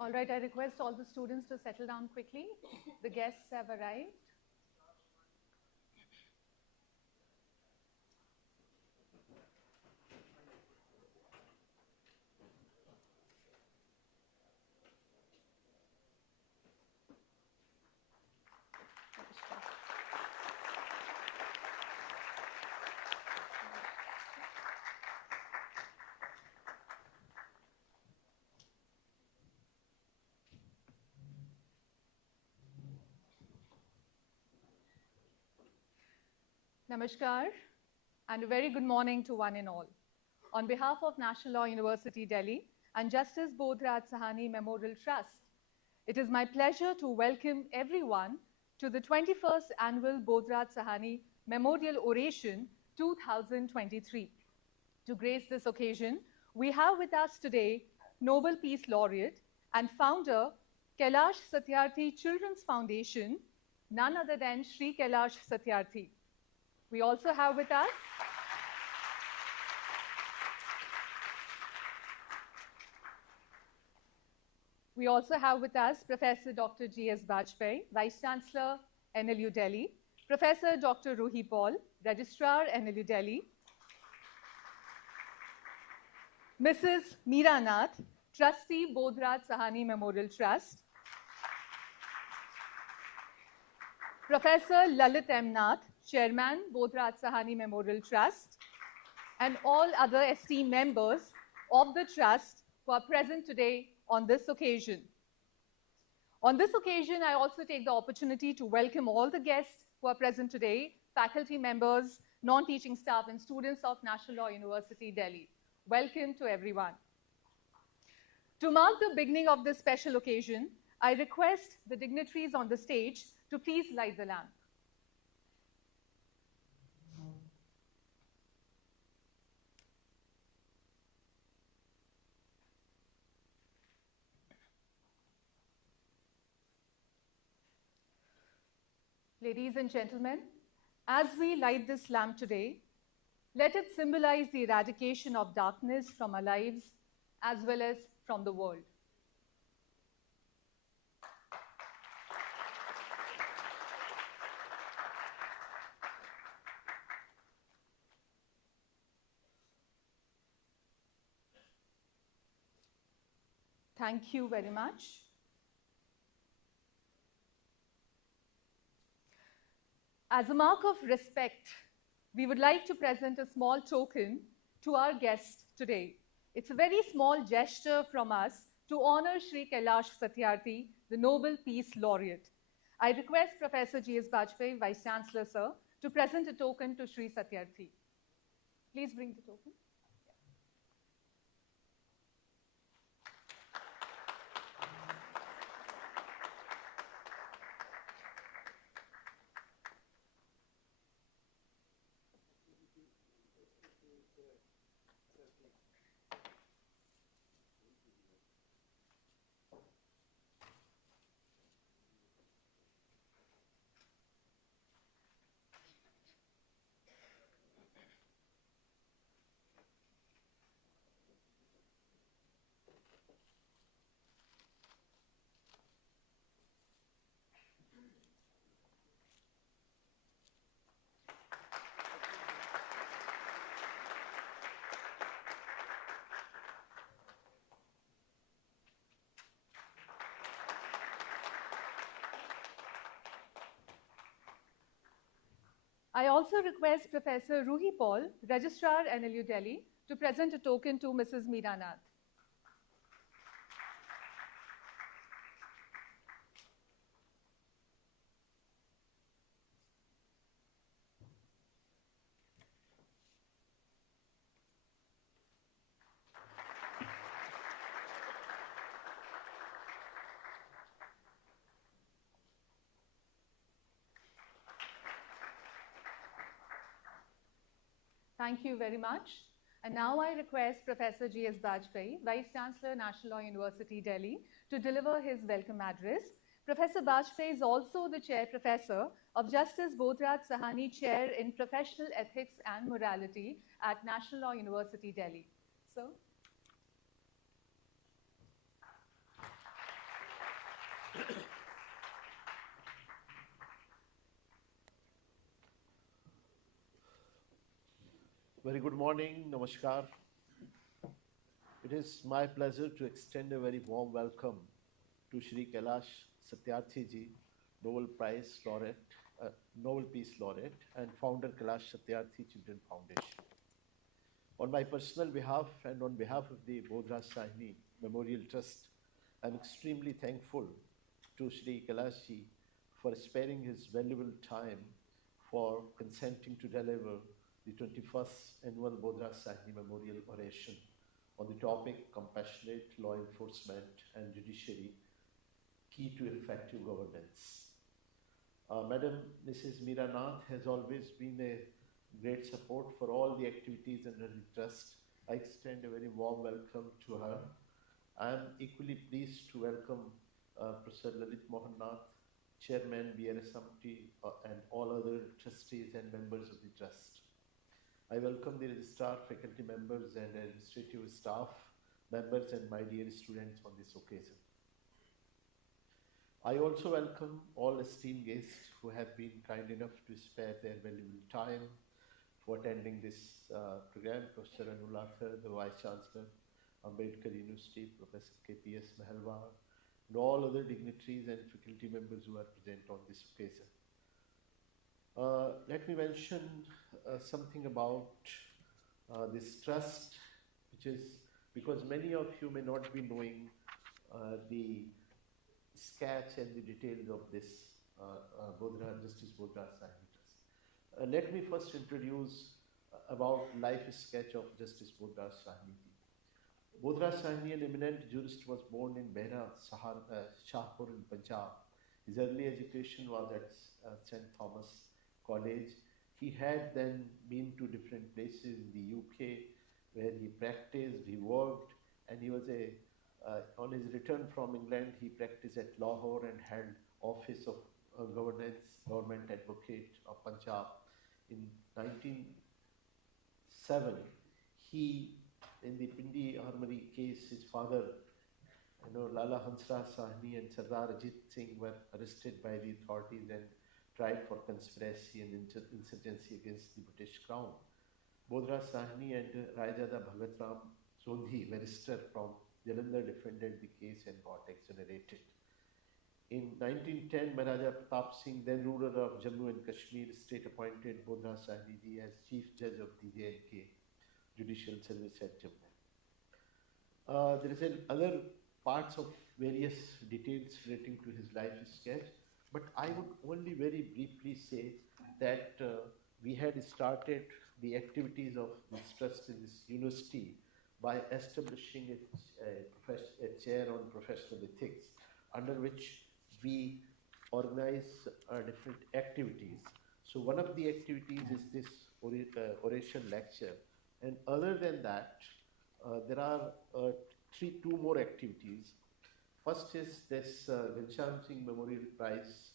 All right, I request all the students to settle down quickly. The guests have arrived. Namaskar, and a very good morning to one and all. On behalf of National Law University, Delhi, and Justice Bodh Sawhny Memorial Trust, it is my pleasure to welcome everyone to the 21st Annual Bodh Sawhny Memorial Oration 2023. To grace this occasion, we have with us today Nobel Peace Laureate and founder, Kailash Satyarthi Children's Foundation, none other than Shri Kailash Satyarthi. We also have with us Professor Dr. G.S. Bajpai, Vice Chancellor, NLU Delhi, Professor Dr. Ruhi Paul, Registrar, NLU Delhi, Mrs. Meera Nath, Trustee, Bodh Sawhny Memorial Trust, Professor Lalit M. Nath, Chairman, Bodh Sawhny Memorial Trust, and all other esteemed members of the Trust who are present today on this occasion. On this occasion, I also take the opportunity to welcome all the guests who are present today, faculty members, non-teaching staff, and students of National Law University, Delhi. Welcome to everyone. To mark the beginning of this special occasion, I request the dignitaries on the stage to please light the lamp. Ladies and gentlemen, as we light this lamp today, let it symbolize the eradication of darkness from our lives as well as from the world. Thank you very much. As a mark of respect, we would like to present a small token to our guests today. It's a very small gesture from us to honor Shri Kailash Satyarthi, the Nobel Peace Laureate. I request Professor G.S. Bajpai, Vice Chancellor, sir, to present a token to Shri Satyarthi. Please bring the token. I also request Professor Ruhi Paul, Registrar, NLU Delhi, to present a token to Mrs. Meera Nath. Thank you very much. And now I request Professor G.S. Bajpai, Vice Chancellor, National Law University, Delhi, to deliver his welcome address. Professor Bajpai is also the Chair Professor of Justice Bodh Sawhny Chair in Professional Ethics and Morality at National Law University, Delhi. So. Very good morning, Namaskar. It is my pleasure to extend a very warm welcome to Shri Kailash Satyarthi ji, Nobel Prize Laureate, Nobel Peace Laureate, and founder Kailash Satyarthi Children Foundation. On my personal behalf and on behalf of the Bodh Sawhny Memorial Trust, I am extremely thankful to Shri Kailash ji for sparing his valuable time for consenting to deliver the 21st Annual Bodh Sawhny Memorial Oration on the topic Compassionate Law Enforcement and Judiciary, Key to Effective Governance. Madam Mrs. Meera Nath has always been a great support for all the activities under the trust. I extend a very warm welcome to her. I am equally pleased to welcome Professor Lalit Mohan Nath, Chairman BRSMT, and all other trustees and members of the trust. I welcome the registrar, faculty members and administrative staff members and my dear students on this occasion. I also welcome all esteemed guests who have been kind enough to spare their valuable time for attending this program. Professor Anulatha, the Vice Chancellor, Ambedkar University, Professor KPS Mehalwa, and all other dignitaries and faculty members who are present on this occasion. Let me mention something about this trust, which is because many of you may not be knowing the sketch and the details of this Justice Bodh Sawhny Trust. Let me first introduce about life sketch of Justice Bodh Sawhny. Bodh Sawhny, an eminent jurist, was born in Behra, Shahpur in Punjab. His early education was at St. Thomas College. He had then been to different places in the UK where he practiced, he worked, and he was on his return from England, he practiced at Lahore and held office of government advocate of Punjab. In 1907, he, in the Pindi Armory case, his father, Lala Hansraj Sawhny and Sardar Ajit Singh were arrested by the authorities and tried for conspiracy and insurgency against the British Crown. Bodh Sawhny and Raijada Bhagat Ram Sondhi, barrister from Jalandhar, defended the case and got exonerated. In 1910, Maharaja Pratap Singh, then ruler of Jammu and Kashmir state, appointed Bodh Sawhny ji as Chief Judge of the J&K Judicial Service at Jammu. There is other parts of various details relating to his life sketch, but I would only very briefly say that we had started the activities of this trust in this university by establishing a chair on professional ethics, under which we organize different activities. So one of the activities is this oration lecture, and other than that, there are two more activities. First is this Ghanshyam Singh Memorial Prize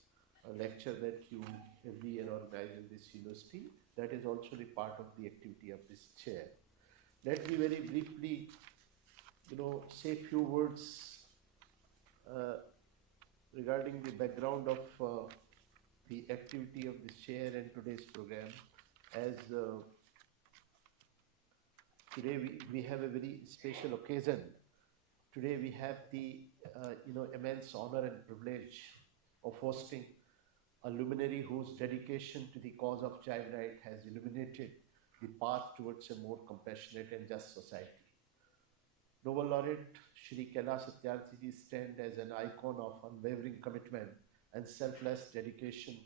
lecture that you every year organize in this university. That is also the part of the activity of this chair. Let me very briefly, say a few words regarding the background of the activity of this chair and today's program. As today we have a very special occasion. Today we have the immense honor and privilege of hosting a luminary whose dedication to the cause of child right has illuminated the path towards a more compassionate and just society. Nobel laureate Shri Kailash Satyarthi ji stand as an icon of unwavering commitment and selfless dedication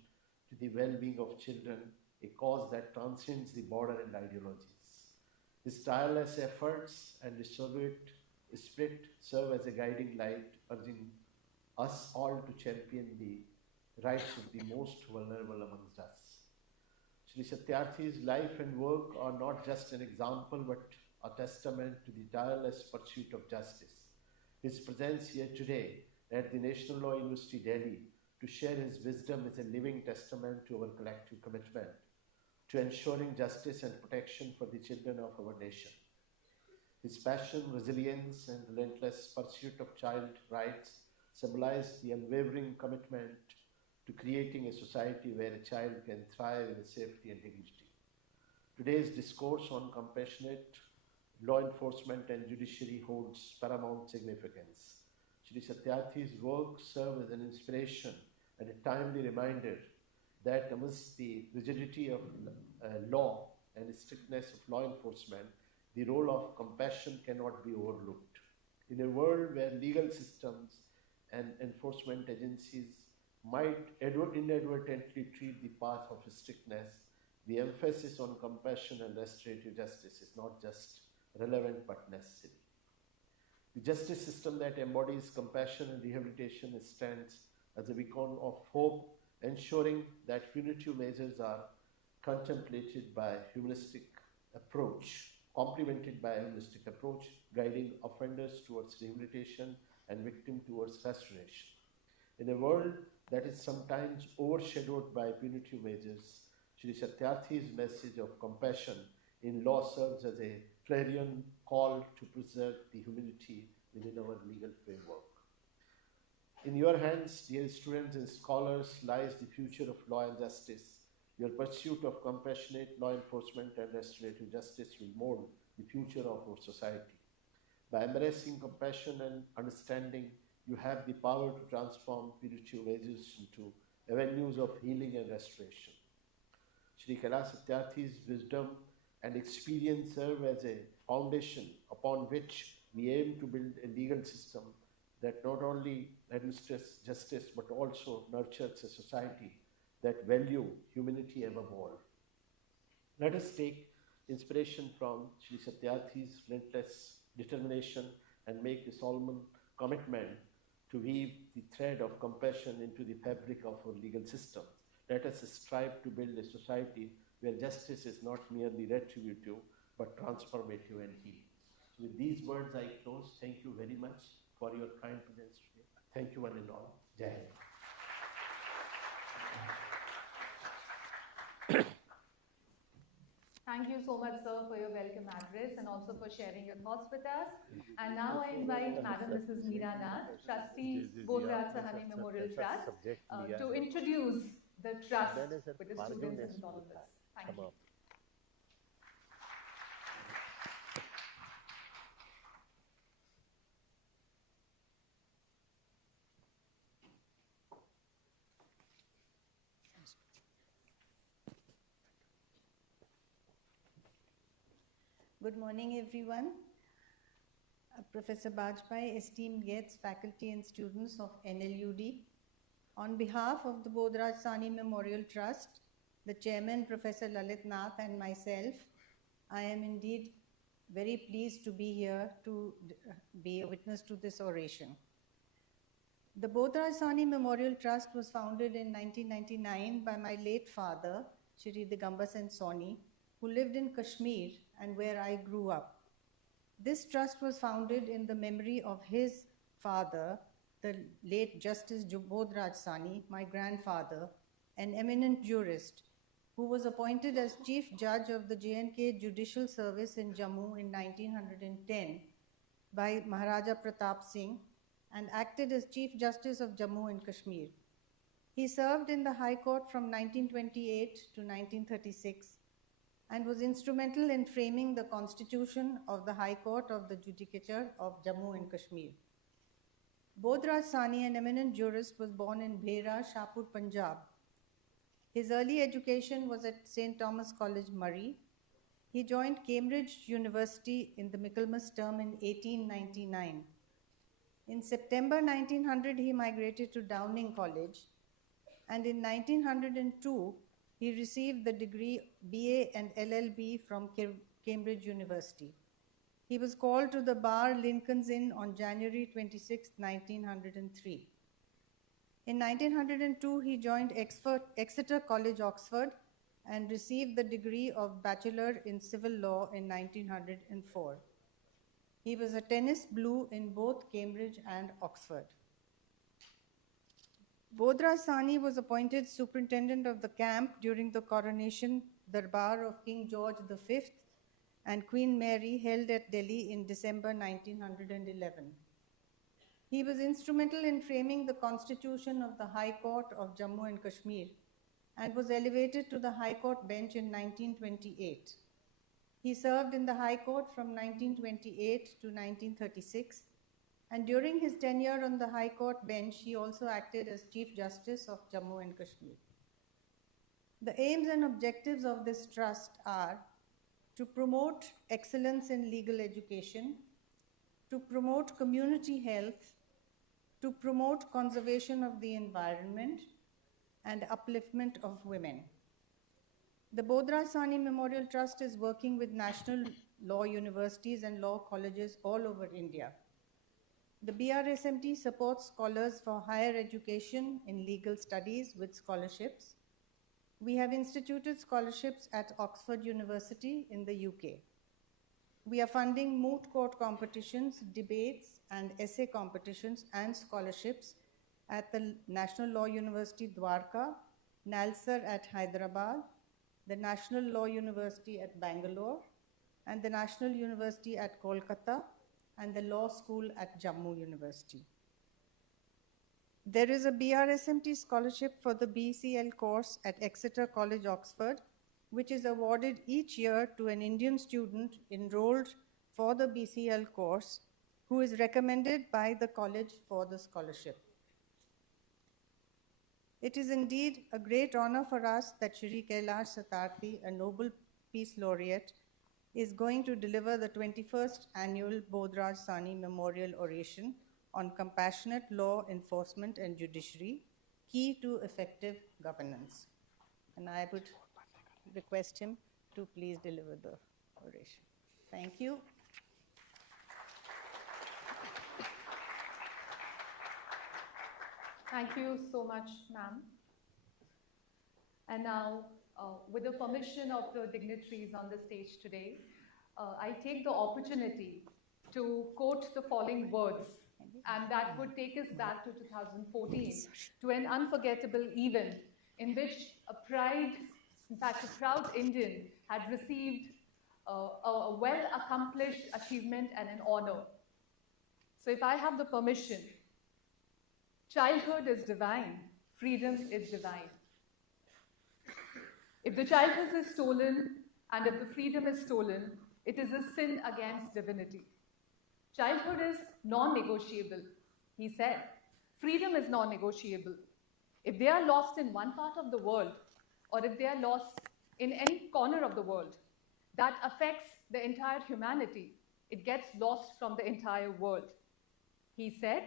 to the well-being of children, a cause that transcends the border and ideologies. His tireless efforts and resolute spirit serve as a guiding light, urging us all to champion the rights of the most vulnerable amongst us. Shri Satyarthi's life and work are not just an example but a testament to the tireless pursuit of justice. His presence here today at the National Law University, Delhi, to share his wisdom is a living testament to our collective commitment to ensuring justice and protection for the children of our nation. His passion, resilience, and relentless pursuit of child rights symbolize the unwavering commitment to creating a society where a child can thrive in safety and dignity. Today's discourse on compassionate law enforcement and judiciary holds paramount significance. Shri Satyarthi's work serves as an inspiration and a timely reminder that amidst the rigidity of law and strictness of law enforcement, the role of compassion cannot be overlooked. In a world where legal systems and enforcement agencies might inadvertently treat the path of strictness, the emphasis on compassion and restorative justice is not just relevant but necessary. The justice system that embodies compassion and rehabilitation stands as a beacon of hope, ensuring that punitive measures are contemplated by humanistic approach, complemented by a holistic approach, guiding offenders towards rehabilitation and victim towards restoration. In a world that is sometimes overshadowed by punitive measures, Sri Satyarthi's message of compassion in law serves as a clarion call to preserve the humanity within our legal framework. In your hands, dear students and scholars, lies the future of law and justice. Your pursuit of compassionate law enforcement and restorative justice will mold the future of our society. By embracing compassion and understanding, you have the power to transform punitive measures into avenues of healing and restoration. Shri Kailash Satyarthi's wisdom and experience serve as a foundation upon which we aim to build a legal system that not only administers justice but also nurtures a society that value humanity above all. Let us take inspiration from Shri Satyarthi's relentless determination and make a solemn commitment to weave the thread of compassion into the fabric of our legal system. Let us strive to build a society where justice is not merely retributive but transformative and healing. With these words I close. Thank you very much for your kind presence today. Thank you one and all. Jai Hind. Thank you so much, sir, for your welcome address and also for sharing your thoughts with us. And now I invite Madam Mrs. Meera Nath, Trustee, Bodh Sawhny Memorial Trust, to introduce the trust with the students and all of this. Thank you. Good morning, everyone. Professor Bajpai, esteemed guests, faculty and students of NLUD. On behalf of the Bodh Sawhny Memorial Trust, the chairman, Professor Lalit Nath, and myself, I am indeed very pleased to be here to be a witness to this oration. The Bodh Sawhny Memorial Trust was founded in 1999 by my late father, Shri Digamba Sen Sawhny, who lived in Kashmir and where I grew up. This trust was founded in the memory of his father, the late Justice Bodh Sawhny, my grandfather, an eminent jurist who was appointed as Chief Judge of the J&K Judicial Service in Jammu in 1910 by Maharaja Pratap Singh and acted as Chief Justice of Jammu and Kashmir. He served in the High Court from 1928 to 1936 and was instrumental in framing the constitution of the High Court of the Judicature of Jammu and Kashmir. Bodh Sawhny, an eminent jurist, was born in Bhera, Shahpur, Punjab. His early education was at St. Thomas College, Murray. He joined Cambridge University in the Michaelmas term in 1899. In September 1900, he migrated to Downing College, and in 1902, he received the degree BA and LLB from Cambridge University. He was called to the bar Lincoln's Inn on January 26, 1903. In 1902, he joined Exeter College, Oxford, and received the degree of Bachelor in Civil Law in 1904. He was a tennis blue in both Cambridge and Oxford. Bodh Sawhny was appointed superintendent of the camp during the coronation Darbar of King George V and Queen Mary held at Delhi in December 1911. He was instrumental in framing the constitution of the High Court of Jammu and Kashmir and was elevated to the High Court bench in 1928. He served in the High Court from 1928 to 1936, and during his tenure on the High Court bench, he also acted as Chief Justice of Jammu and Kashmir. The aims and objectives of this trust are to promote excellence in legal education, to promote community health, to promote conservation of the environment, and upliftment of women. The Bodh Sawhny Memorial Trust is working with national law universities and law colleges all over India. The BRSMT supports scholars for higher education in legal studies with scholarships. We have instituted scholarships at Oxford University in the UK. We are funding moot court competitions, debates, and essay competitions and scholarships at the National Law University Dwarka, NALSAR at Hyderabad, the National Law University at Bangalore, and the National University at Kolkata, and the Law School at Jammu University. There is a BRSMT scholarship for the BCL course at Exeter College, Oxford, which is awarded each year to an Indian student enrolled for the BCL course who is recommended by the college for the scholarship. It is indeed a great honor for us that Shri Kailash Satyarthi, a Nobel Peace Laureate, is going to deliver the 21st annual Bodh Sawhny Memorial Oration on compassionate law enforcement and judiciary, key to effective governance. And I would request him to please deliver the oration. Thank you. Thank you so much, ma'am. And now, with the permission of the dignitaries on the stage today, I take the opportunity to quote the following words, and that would take us back to 2014, to an unforgettable event in which a proud Indian had received a well-accomplished achievement and an honor. So if I have the permission, childhood is divine, freedom is divine. If the childhood is stolen and if the freedom is stolen, it is a sin against divinity. Childhood is non-negotiable, he said. Freedom is non-negotiable. If they are lost in one part of the world, or if they are lost in any corner of the world, that affects the entire humanity. It gets lost from the entire world. He said,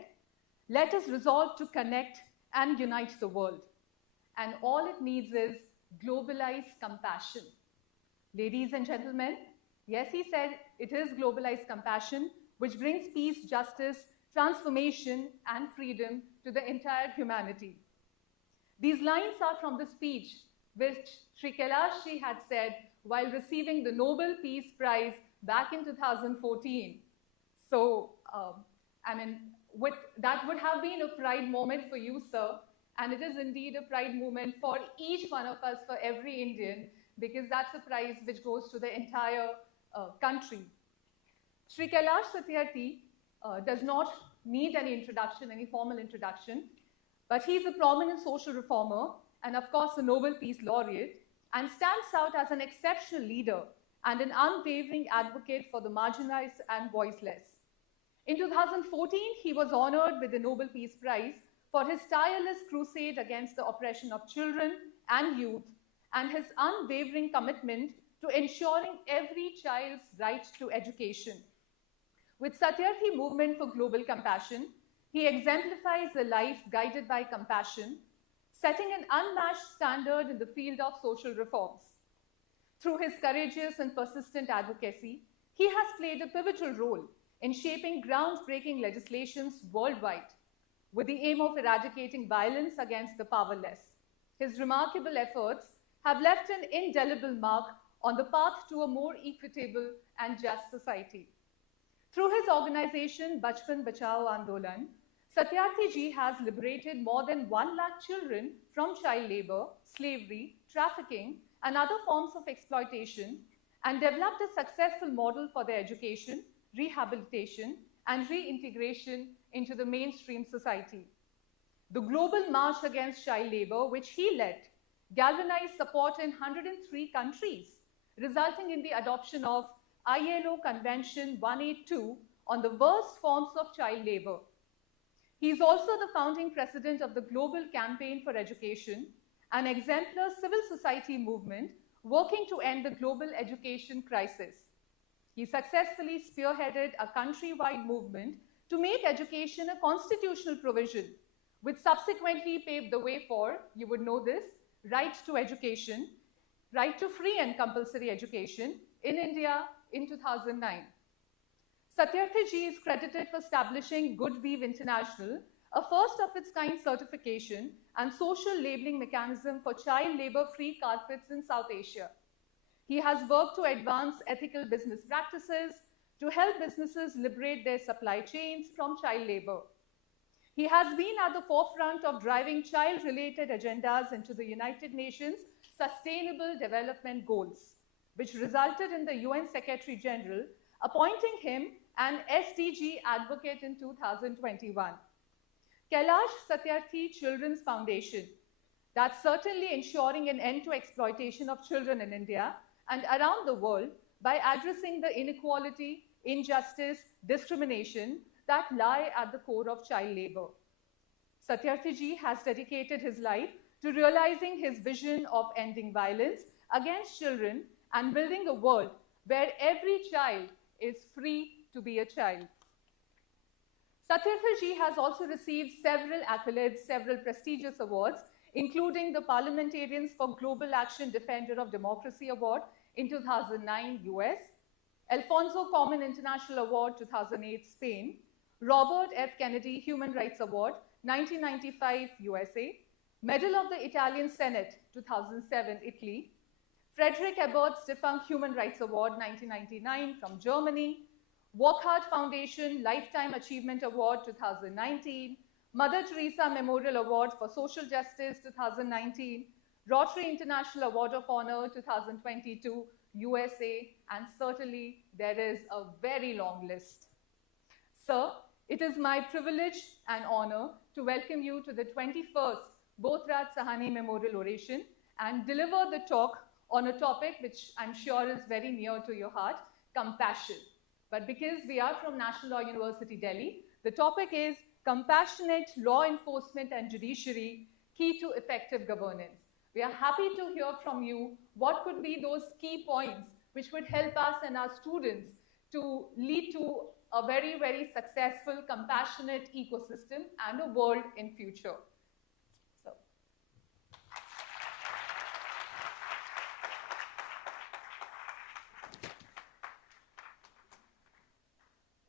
let us resolve to connect and unite the world. And all it needs is globalized compassion. Ladies and gentlemen, yes, he said it is globalized compassion which brings peace, justice, transformation, and freedom to the entire humanity. These lines are from the speech which Sri Kailash Ji had said while receiving the Nobel Peace Prize back in 2014. So, that would have been a pride moment for you, sir, and it is indeed a pride moment for each one of us, for every Indian, because that's a prize which goes to the entire country. Sri Kailash Satyarthi does not need any introduction, any formal introduction, but he's a prominent social reformer and of course a Nobel Peace Laureate, and stands out as an exceptional leader and an unwavering advocate for the marginalized and voiceless. In 2014, he was honored with the Nobel Peace Prize for his tireless crusade against the oppression of children and youth and his unwavering commitment to ensuring every child's right to education. With Satyarthi Movement for Global Compassion, he exemplifies a life guided by compassion, setting an unmatched standard in the field of social reforms. Through his courageous and persistent advocacy, he has played a pivotal role in shaping groundbreaking legislations worldwide with the aim of eradicating violence against the powerless. His remarkable efforts have left an indelible mark on the path to a more equitable and just society. Through his organization, Bachpan Bachao Andolan, Satyarthi Ji has liberated more than 1 lakh children from child labor, slavery, trafficking, and other forms of exploitation, and developed a successful model for their education, rehabilitation, and reintegration into the mainstream society. The Global March Against Child Labor, which he led, galvanized support in 103 countries, resulting in the adoption of ILO Convention 182 on the worst forms of child labor. He is also the founding president of the Global Campaign for Education, an exemplar civil society movement working to end the global education crisis. He successfully spearheaded a countrywide movement to make education a constitutional provision, which subsequently paved the way for, you would know this, right to education, right to free and compulsory education in India in 2009. Satyarthi ji is credited for establishing Good Weave International, a first of its kind certification and social labeling mechanism for child labor-free carpets in South Asia. He has worked to advance ethical business practices, to help businesses liberate their supply chains from child labor. He has been at the forefront of driving child-related agendas into the United Nations Sustainable Development Goals, which resulted in the UN Secretary General appointing him an SDG advocate in 2021. Kailash Satyarthi Children's Foundation, that's certainly ensuring an end to exploitation of children in India and around the world by addressing the inequality, injustice, discrimination that lie at the core of child labor. Satyarthi ji has dedicated his life to realizing his vision of ending violence against children and building a world where every child is free to be a child. Satyarthi ji has also received several accolades, several prestigious awards, including the Parliamentarians for Global Action Defender of Democracy Award in 2009, US, Alfonso Common International Award 2008, Spain, Robert F. Kennedy Human Rights Award 1995, USA, Medal of the Italian Senate 2007, Italy, Frederick Ebert's Defunct Human Rights Award 1999 from Germany, Walkhart Foundation Lifetime Achievement Award 2019, Mother Teresa Memorial Award for Social Justice 2019, Rotary International Award of Honor 2022, USA, and certainly there is a very long list. Sir, it is my privilege and honor to welcome you to the 21st Bodh Sawhny Memorial Oration and deliver the talk on a topic which I'm sure is very near to your heart, compassion. But because we are from National Law University, Delhi, the topic is Compassionate Law Enforcement and Judiciary, Key to Effective Governance. We are happy to hear from you what could be those key points which would help us and our students to lead to a very, very successful, compassionate ecosystem and a world in future. So.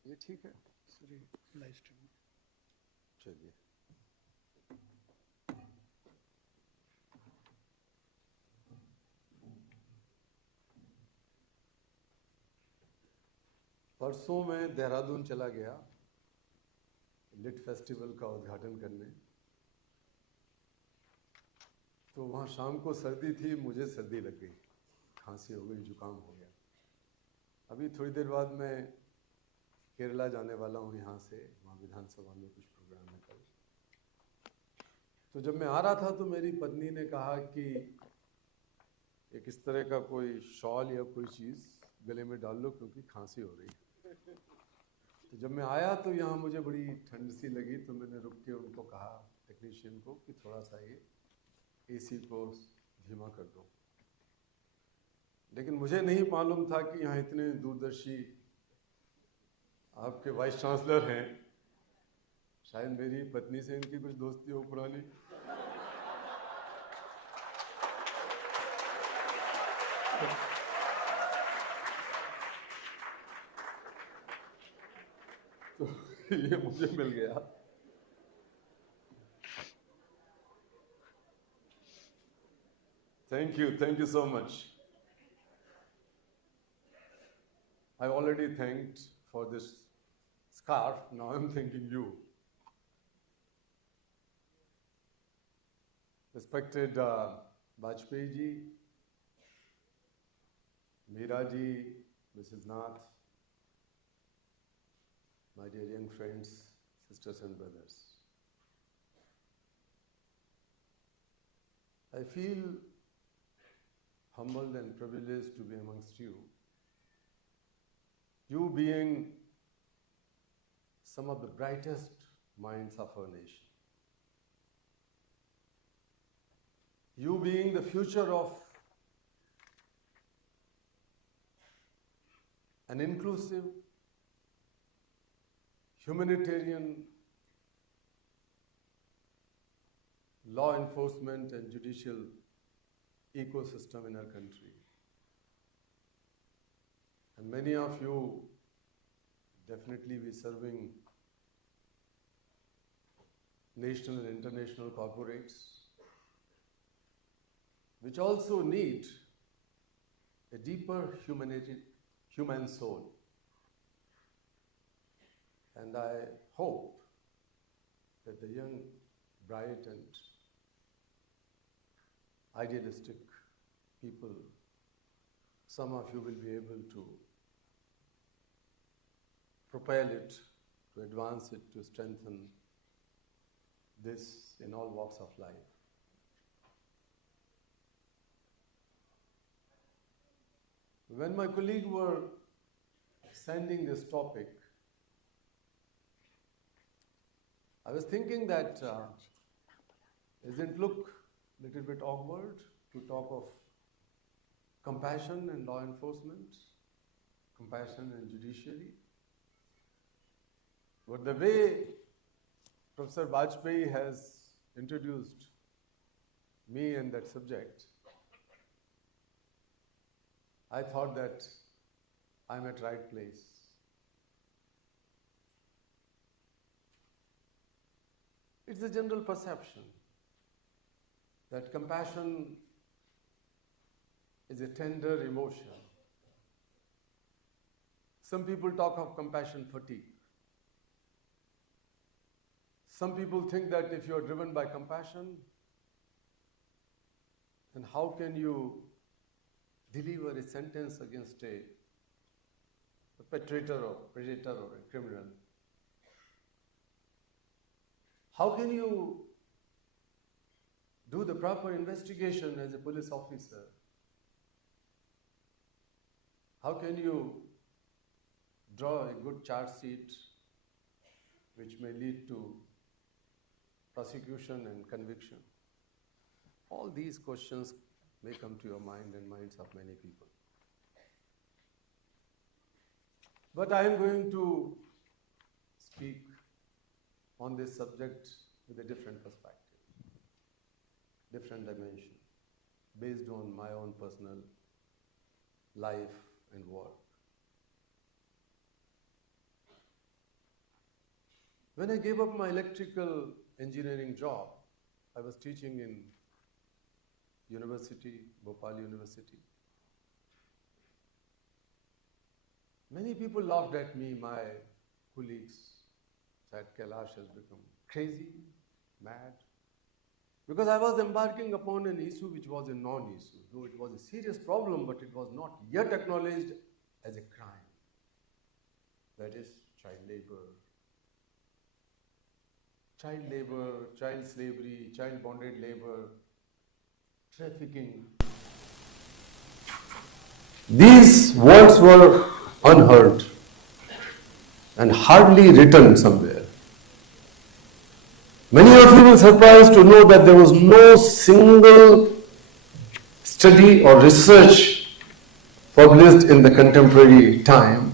ये ठीक है sorry live stream चलिए परसों मैं देहरादून चला गया lit festival का उद्घाटन करने तो वहाँ शाम को सर्दी थी मुझे सर्दी लग गई खांसी हो गई जुकाम हो गया अभी थोड़ी देर बाद मैं केरला जाने वाला हूँ यहाँ से वहाँ विधानसभा में कुछ प्रोग्राम है कल तो जब मैं आ रहा था तो मेरी पत्नी ने कहा कि एक इस तरह का कोई शॉल या कोई चीज़ गले में डाल लो क्योंकि खांसी हो रही है तो जब मैं आया तो यहाँ मुझे बड़ी ठंड सी लगी तो मैंने रुक के उनको कहा टेक्नीशियन को कि थोड़ा सा ये एसी को धीमा कर दो लेकिन मुझे नहीं मालूम था कि यहाँ इतने दूरदर्शी आपके वाइस चांसलर हैं शायद मेरी पत्नी से इनकी कुछ दोस्ती हो पुरानी तो ये मुझे मिल गया thank you so much I've already thanked for this scarf now I'm thanking you respected Bajpayee ji Meera ji Mrs. Nath my dear young friends, sisters and brothers. I feel humbled and privileged to be amongst you. You being some of the brightest minds of our nation. You being the future of an inclusive, humanitarian law enforcement and judicial ecosystem in our country. And many of you definitely be serving national and international corporates, which also need a deeper human soul. And I hope that the young, bright and idealistic people, some of you will be able to propel it, to advance it, to strengthen this in all walks of life. When my colleagues were sending this topic, I was thinking that doesn't it look a little bit awkward to talk of compassion and law enforcement, compassion and judiciary? But the way Professor Vajpayee has introduced me and that subject, I thought that I'm at right place. It's a general perception that compassion is a tender emotion. Some people talk of compassion fatigue. Some people think that if you are driven by compassion, then how can you deliver a sentence against a perpetrator or predator or a criminal? How can you do the proper investigation as a police officer? How can you draw a good charge sheet which may lead to prosecution and conviction? All these questions may come to your mind and minds of many people. But I am going to speak on this subject with a different perspective, different dimension, based on my own personal life and work. When I gave up my electrical engineering job, I was teaching in university, Bhopal University. Many people laughed at me, my colleagues said Kailash has become crazy, mad, because I was embarking upon an issue which was a non-issue, though it was a serious problem, but it was not yet acknowledged as a crime. That is child labor, child slavery, child bonded labor, trafficking. These words were unheard and hardly written somewhere. Many of you will be surprised to know that there was no single study or research published in the contemporary time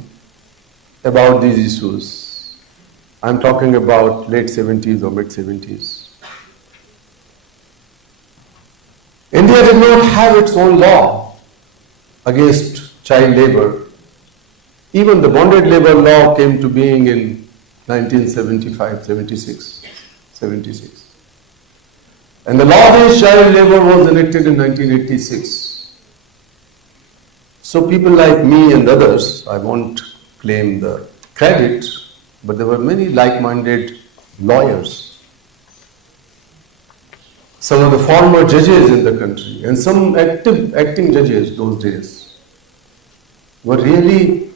about these issues. I'm talking about late 70s or mid 70s. India did not have its own law against child labor. Even the bonded labor law came to being in 1975, 76. And the law against child labor was enacted in 1986. So people like me and others, I won't claim the credit, but there were many like-minded lawyers. Some of the former judges in the country and some acting judges those days were really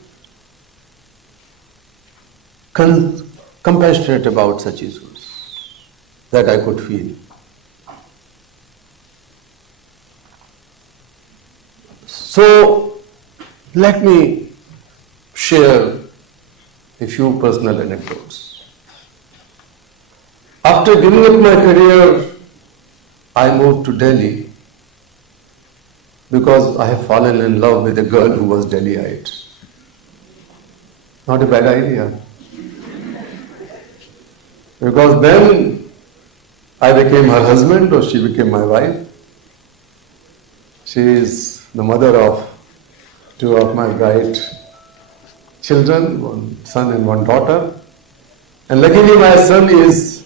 compassionate about such issues that I could feel. So let me share a few personal anecdotes. After giving up my career, I moved to Delhi because I have fallen in love with a girl who was Delhiite. Not a bad idea. Because then I became her husband, or she became my wife. She is the mother of two of my bright children, one son and one daughter. And luckily my son is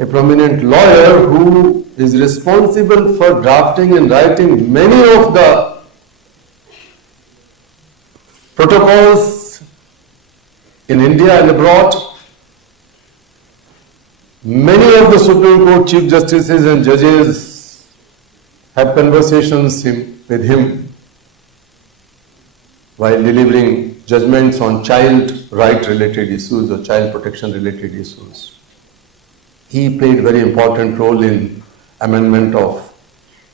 a prominent lawyer who is responsible for drafting and writing many of the protocols in India and abroad. Many of the Supreme Court Chief Justices and judges have conversations with him while delivering judgments on child right related issues or child protection related issues. He played a very important role in amendment of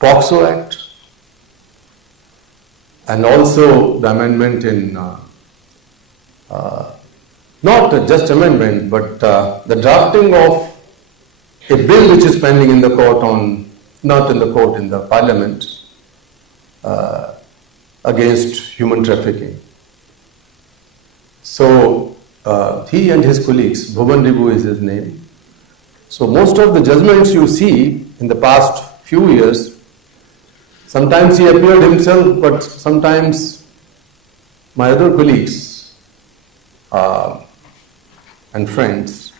POCSO Act and also the amendment in, not just amendment, but the drafting of a bill which is pending in the court on, not in the court, in the parliament, against human trafficking. So he and his colleagues, Bhuvan Ribu is his name. So most of the judgments you see in the past few years, sometimes he appeared himself, but sometimes my other colleagues and friends,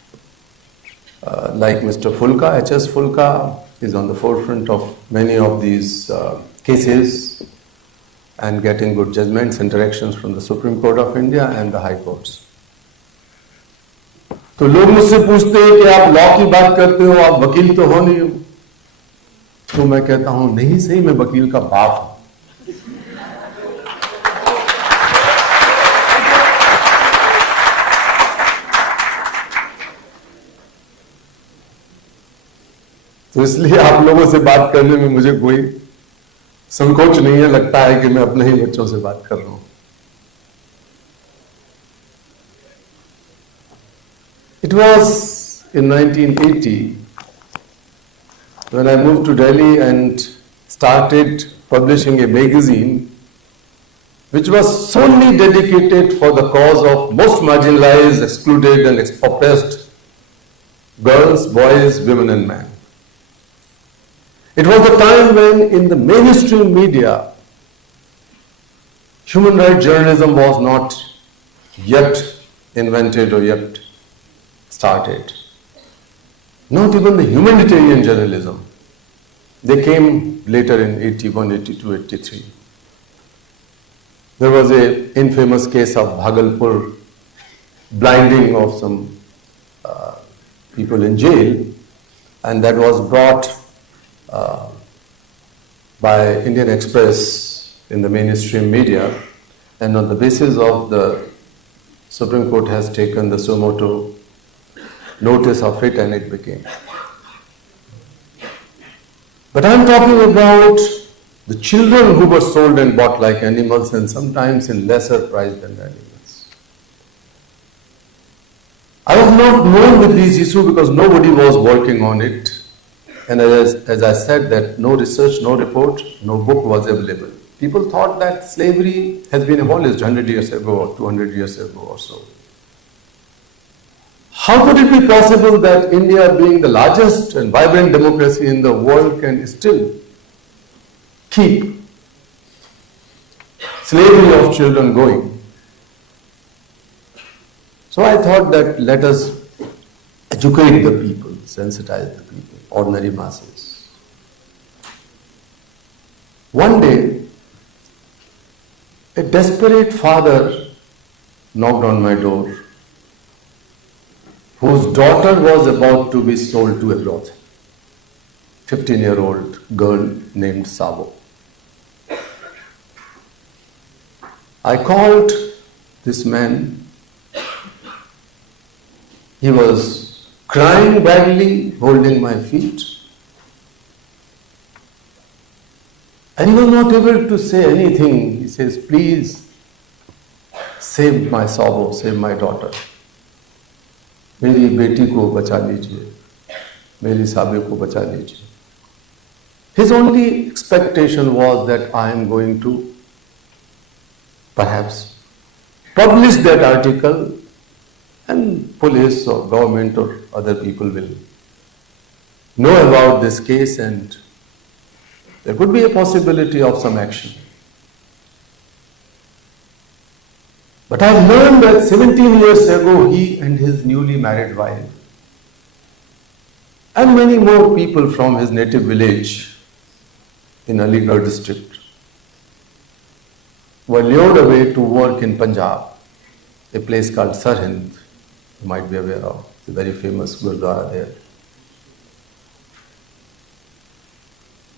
like Mr. Fulka, H.S. Fulka, is on the forefront of many of these cases and getting good judgments and directions from the Supreme Court of India and the High Courts. तो लोग मुझसे पूछते हैं कि आप law की बात करते हो, आप वकील तो हो नहीं हो? तो मैं कहता हूं नहीं सही, मैं वकील का बाप हूं. तो इसलिए आप लोगों से बात करने में मुझे कोई संकोच नहीं है. लगता है कि मैं अपने ही बच्चों से बात कर रहा हूं. It was in 1980 when I moved to Delhi and started publishing a magazine which was solely dedicated for the cause of most marginalized, excluded and oppressed girls, boys, women and men. It was the time when in the mainstream media, human rights journalism was not yet invented or yet started. Not even the humanitarian journalism. They came later in 81, 82, 83. There was an infamous case of Bhagalpur blinding of some people in jail, and that was brought by Indian Express in the mainstream media, and on the basis of the Supreme Court has taken the suo motu notice of it and it became. But I'm talking about the children who were sold and bought like animals and sometimes in lesser price than the animals. I was not known with these issues because nobody was working on it. And as I said, that no research, no report, no book was available. People thought that slavery has been abolished 100 years ago or 200 years ago or so. How could it be possible that India, being the largest and vibrant democracy in the world, can still keep slavery of children going? So I thought that let us educate the people, sensitize the people, ordinary masses. One day, a desperate father knocked on my door, whose daughter was about to be sold to a brothel, 15-year-old girl named Sabo. I called this man. He was crying badly, holding my feet. And he was not able to say anything. He says, please save my Sawhny, save my daughter. मेरी बेटी को बचा लीजिए, मेरी साबे को बचा लीजिए. His only expectation was that I am going to perhaps publish that article and police or government or other people will know about this case and there could be a possibility of some action. But I learned that 17 years ago, he and his newly married wife and many more people from his native village in Aligarh district were lured away to work in Punjab, a place called Sawhny, you might be aware of, it's a very famous Gurdwara there.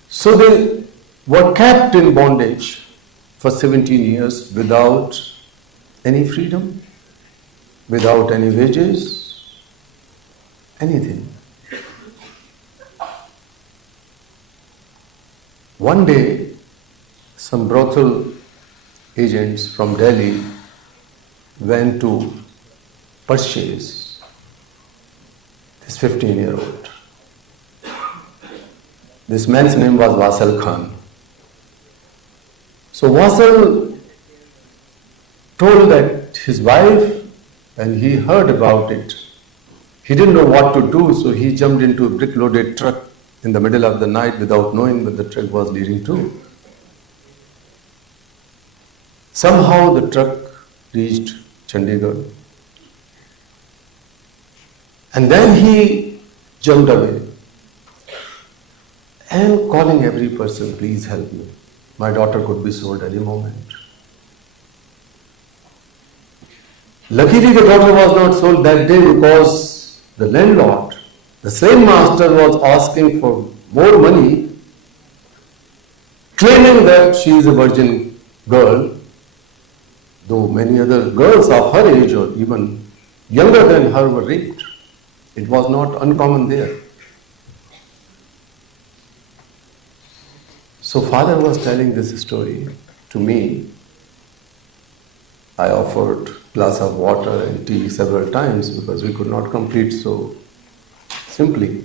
So they were kept in bondage for 17 years without any freedom, without any wages, anything. One day, some brothel agents from Delhi went to purchase this 15-year-old. This man's name was Wasal Khan. So Wasal told that his wife, and he heard about it, he didn't know what to do, so he jumped into a brick-loaded truck in the middle of the night without knowing where the truck was leading to. Somehow the truck reached Chandigarh. And then he jumped away and calling every person, please help me. My daughter could be sold any moment. Luckily, the daughter was not sold that day because the landlord, the slave master, was asking for more money, claiming that she is a virgin girl, though many other girls of her age or even younger than her were raped. It was not uncommon there. So father was telling this story to me. I offered a glass of water and tea several times because we could not complete so simply.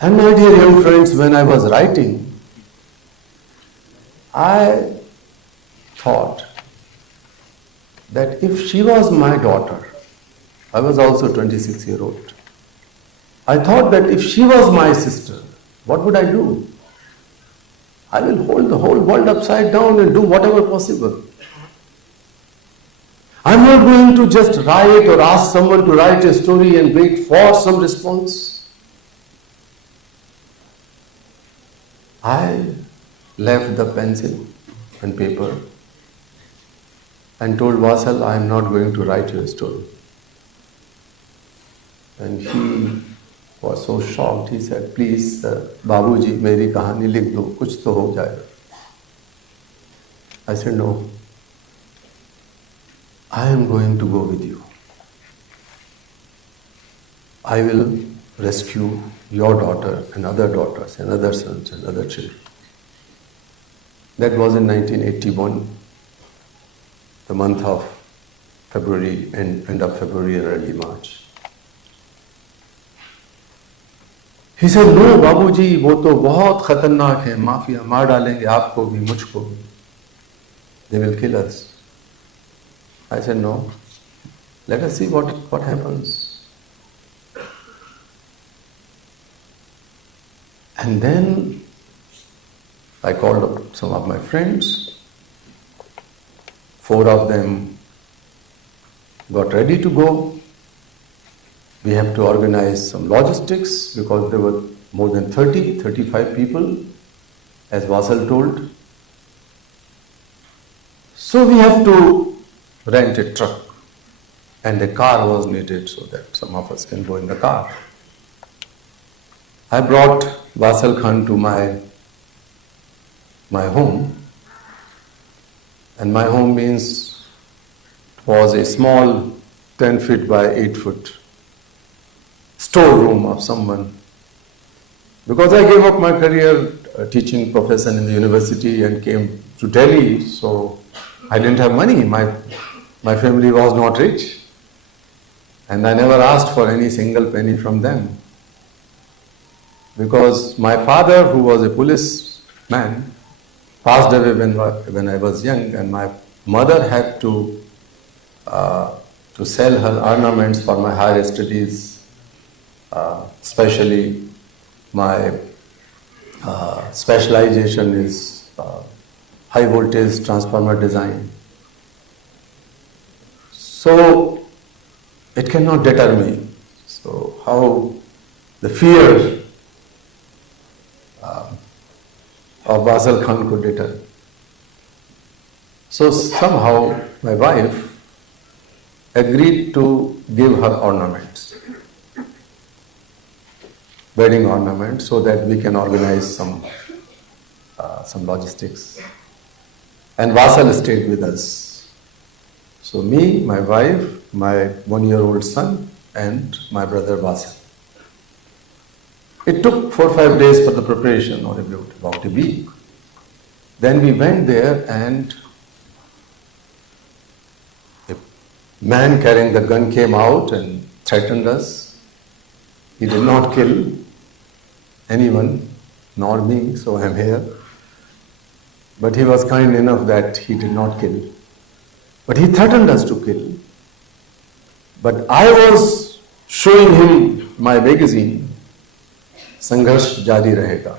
And my dear young friends, when I was writing, I thought that if she was my daughter, I was also 26-year-old. I thought that if she was my sister, what would I do? I will hold the whole world upside down and do whatever possible. I'm not going to just write or ask someone to write a story and wait for some response. I left the pencil and paper and told Wasal, I am not going to write your story. And he was so shocked. He said, please, Babuji, meri kahani likh do, kuch to ho jayega. I said, no. I am going to go with you. I will rescue your daughter and other daughters and other sons and other children. That was in 1981, the month of February, end of February and early March. He said, no, Babuji, वो तो बहुत खतरनाक है, mafia मार डालेंगे आपको भी, मुझको भी. They will kill us. I said, no. Let us see what happens. And then I called up some of my friends. 4 of them got ready to go. We have to organize some logistics because there were more than 35 people, as Wasal told. So we have to rent a truck and a car was needed so that some of us can go in the car. I brought Wasal Khan to my home, and my home was a small 10 feet by 8 foot storeroom of someone. Because I gave up my career teaching profession in the university and came to Delhi, so I didn't have money. My family was not rich. And I never asked for any single penny from them. Because my father, who was a policeman, passed away when I was young, and my mother had to sell her ornaments for my higher studies, especially my specialization is high voltage transformer design. So it cannot deter me. So how the fear of Basel Khan could deter. So somehow my wife agreed to give her ornaments, wedding ornaments, so that we can organize some logistics. And Vasal stayed with us. So me, my wife, my 1-year-old son, and my brother Vasal. It took 4 or 5 days for the preparation, or about a week. Then we went there, and a man carrying the gun came out and threatened us. He did not kill anyone, nor me, so I am here. But he was kind enough that he did not kill. But he threatened us to kill. But I was showing him my magazine, Sangharsh Jari Rahega,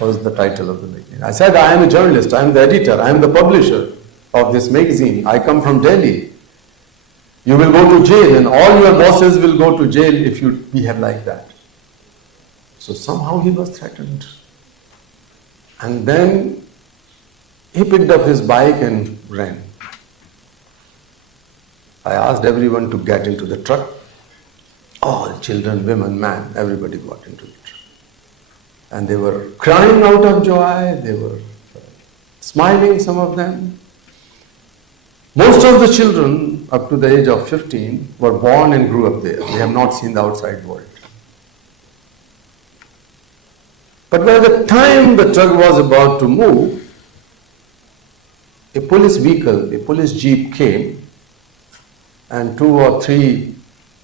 was the title of the magazine. I said, I am a journalist, I am the editor, I am the publisher of this magazine. I come from Delhi. You will go to jail, and all your bosses will go to jail if you behave like that. So somehow he was threatened. And then he picked up his bike and ran. I asked everyone to get into the truck. All children, women, man, everybody got into the truck. And they were crying out of joy, they were smiling, some of them. Most of the children up to the age of 15 were born and grew up there. They have not seen the outside world. But by the time the truck was about to move, a police vehicle, a police jeep came, and 2 or 3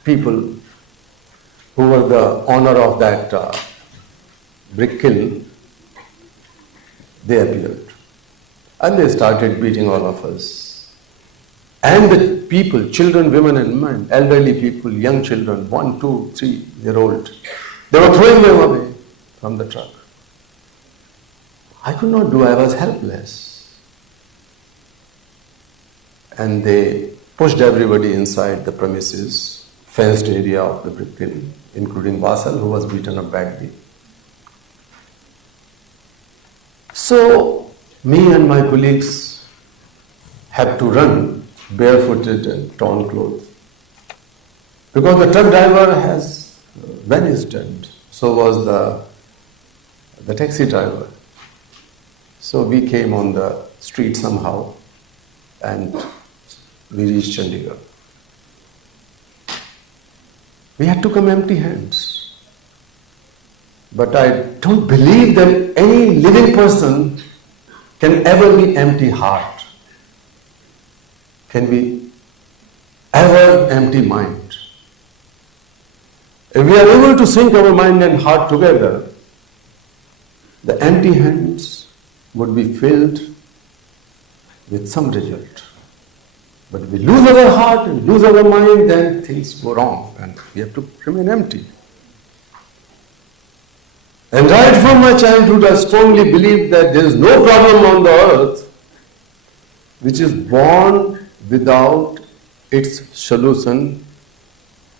people who were the owner of that brick kiln, they appeared. And they started beating all of us. And the people, children, women and men, elderly people, young children, 1, 2, 3-year-old, they were throwing them away from the truck. I could not do, I was helpless. And they pushed everybody inside the premises, fenced area of the brick kiln, including Vasal, who was beaten up badly. So, me and my colleagues had to run barefooted and torn clothes. Because the truck driver has vanished, and so was the taxi driver. So we came on the street somehow, and we reached Chandigarh. We had to come empty hands. But I don't believe that any living person can ever be empty heart. Can be ever empty mind. If we are able to sync our mind and heart together, the empty hands would be filled with some result. But if we lose our heart and lose our mind, then things go wrong and we have to remain empty. And right from my childhood, I strongly believe that there is no problem on the earth which is born without its solution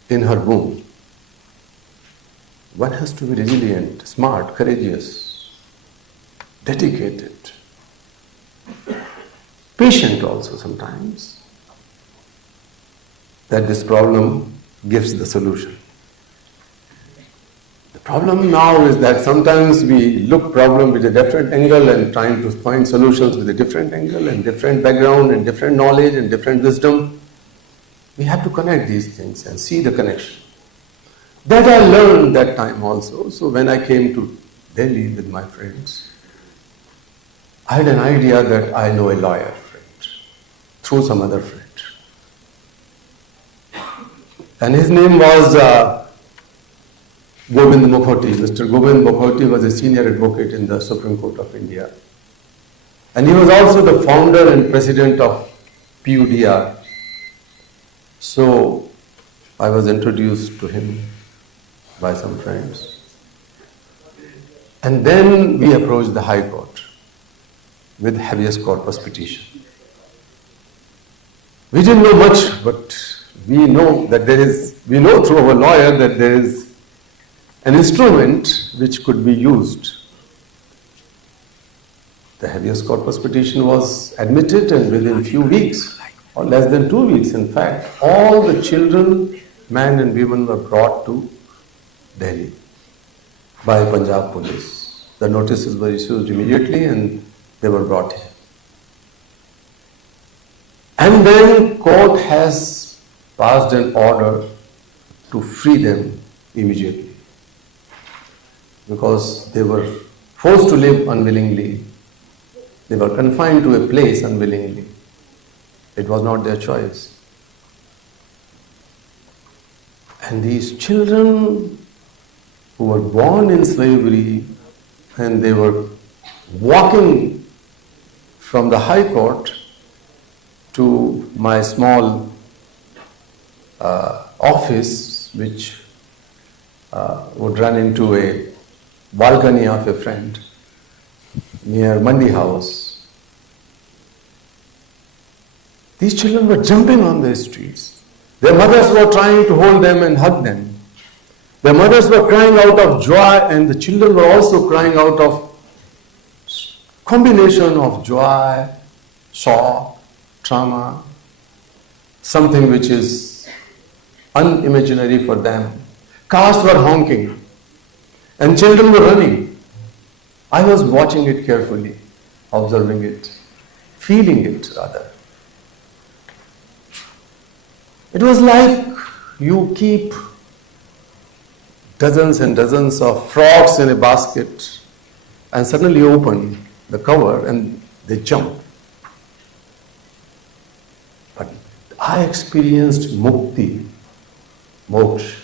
in her womb. One has to be resilient, smart, courageous, dedicated, patient also sometimes, that this problem gives the solution. The problem now is that sometimes we look problem with a different angle and trying to find solutions with a different angle and different background and different knowledge and different wisdom. We have to connect these things and see the connection. That I learned that time also. So when I came to Delhi with my friends, I had an idea that I know a lawyer friend through some other friend. And his name was Govind Mukhoti. Mr. Govind Mukhoti was a senior advocate in the Supreme Court of India. And he was also the founder and president of PUDR. So I was introduced to him by some friends. And then we approached the High Court with habeas corpus petition. We didn't know much, but we know that we know through our lawyer that there is an instrument which could be used. The habeas corpus petition was admitted, and within few weeks, or less than 2 weeks in fact, all the children, men and women, were brought to Delhi by Punjab police. The notices were issued immediately and they were brought here. And then court has passed an order to free them immediately because they were forced to live unwillingly. They were confined to a place unwillingly. It was not their choice. And these children who were born in slavery, and they were walking from the High Court to my small office, which would run into a balcony of a friend near Mandi House. These children were jumping on the streets. Their mothers were trying to hold them and hug them. Their mothers were crying out of joy, and the children were also crying out of combination of joy, shock, trauma, something which is unimaginary for them. Cars were honking and children were running. I was watching it carefully, observing it, feeling it rather. It was like you keep dozens and dozens of frogs in a basket and suddenly open the cover and they jump. But I experienced mukti, moksha,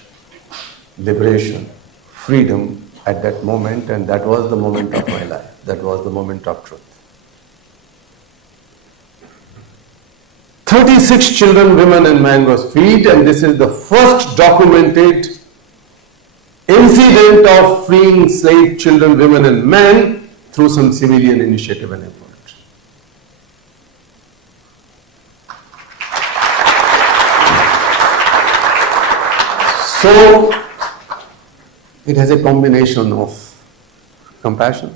liberation, freedom at that moment, and that was the moment of my life. That was the moment of truth. 36 children, women and men were freed, and this is the first documented incident of freeing slave children, women and men through some civilian initiative and effort. So, it has a combination of compassion,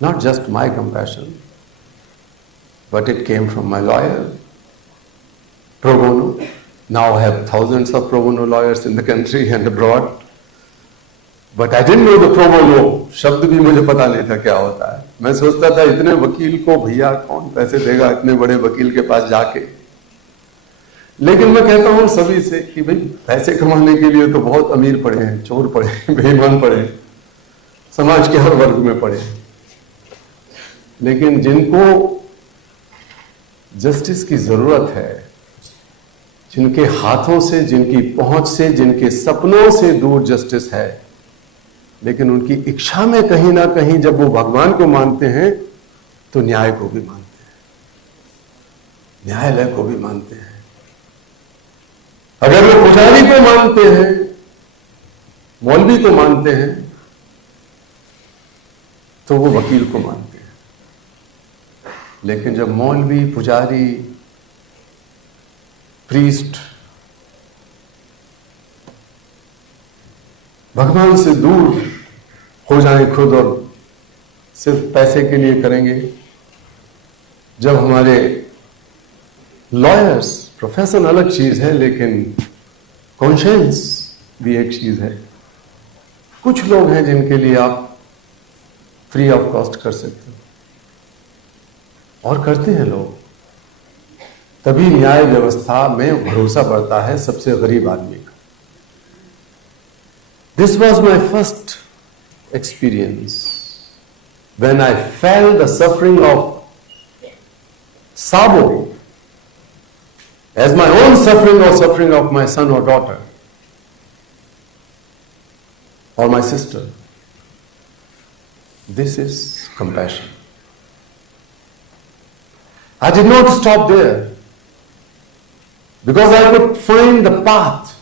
not just my compassion, but it came from my lawyer, pro bono. Now I have thousands of pro bono lawyers in the country and abroad. But I didn't know the pro bono. शब्द भी मुझे पता नहीं था क्या होता है. मैं सोचता था इतने वकील को भैया कौन पैसे देगा इतने बड़े वकील के पास जाके. लेकिन मैं कहता हूँ सभी से कि भाई पैसे कमाने के लिए तो बहुत अमीर पड़े हैं, चोर पड़े हैं, बेईमान पड़े हैं, समाज के हर वर्ग में पड़े हैं. लेकिन जिनको जस्टिस की जरूरत है, जिनके हाथों से, जिनकी पहुंच से, जिनके सपनों से दूर जस्टिस है, लेकिन उनकी इच्छा में कहीं ना कहीं जब वो भगवान को मानते हैं तो न्याय को भी मानते हैं, न्यायालय को भी मानते हैं. अगर वो पुजारी को मानते हैं, मौलवी को मानते हैं, तो वो वकील को मानते हैं. लेकिन जब मौलवी, पुजारी, प्रीस्ट भगवान से दूर हो जाएं खुद और सिर्फ पैसे के लिए करेंगे, जब हमारे लॉयर्स, प्रोफेशन अलग चीज है लेकिन कॉन्शियंस भी एक चीज है. कुछ लोग हैं जिनके लिए आप फ्री ऑफ कॉस्ट कर सकते हो और करते हैं लोग. तभी न्याय व्यवस्था में भरोसा बढ़ता है सबसे गरीब आदमी का. This was my first experience when I felt the suffering of Sabo as my own suffering or suffering of my son or daughter or my sister. This is compassion. I did not stop there because I could find the path.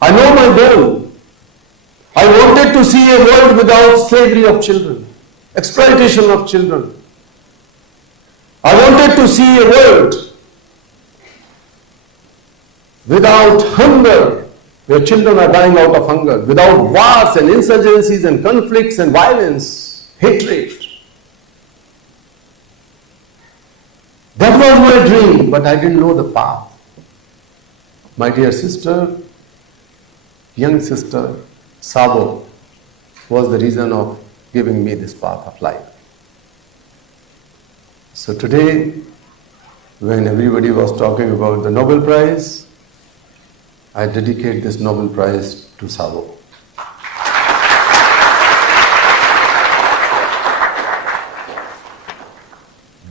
I know my goal. I wanted to see a world without slavery of children, exploitation of children. I wanted to see a world without hunger, where children are dying out of hunger, without wars and insurgencies and conflicts and violence, hatred. That was my dream, but I didn't know the path. My dear sister, young sister, Sabo, was the reason of giving me this path of life. So today, when everybody was talking about the Nobel Prize, I dedicate this Nobel Prize to Sabo.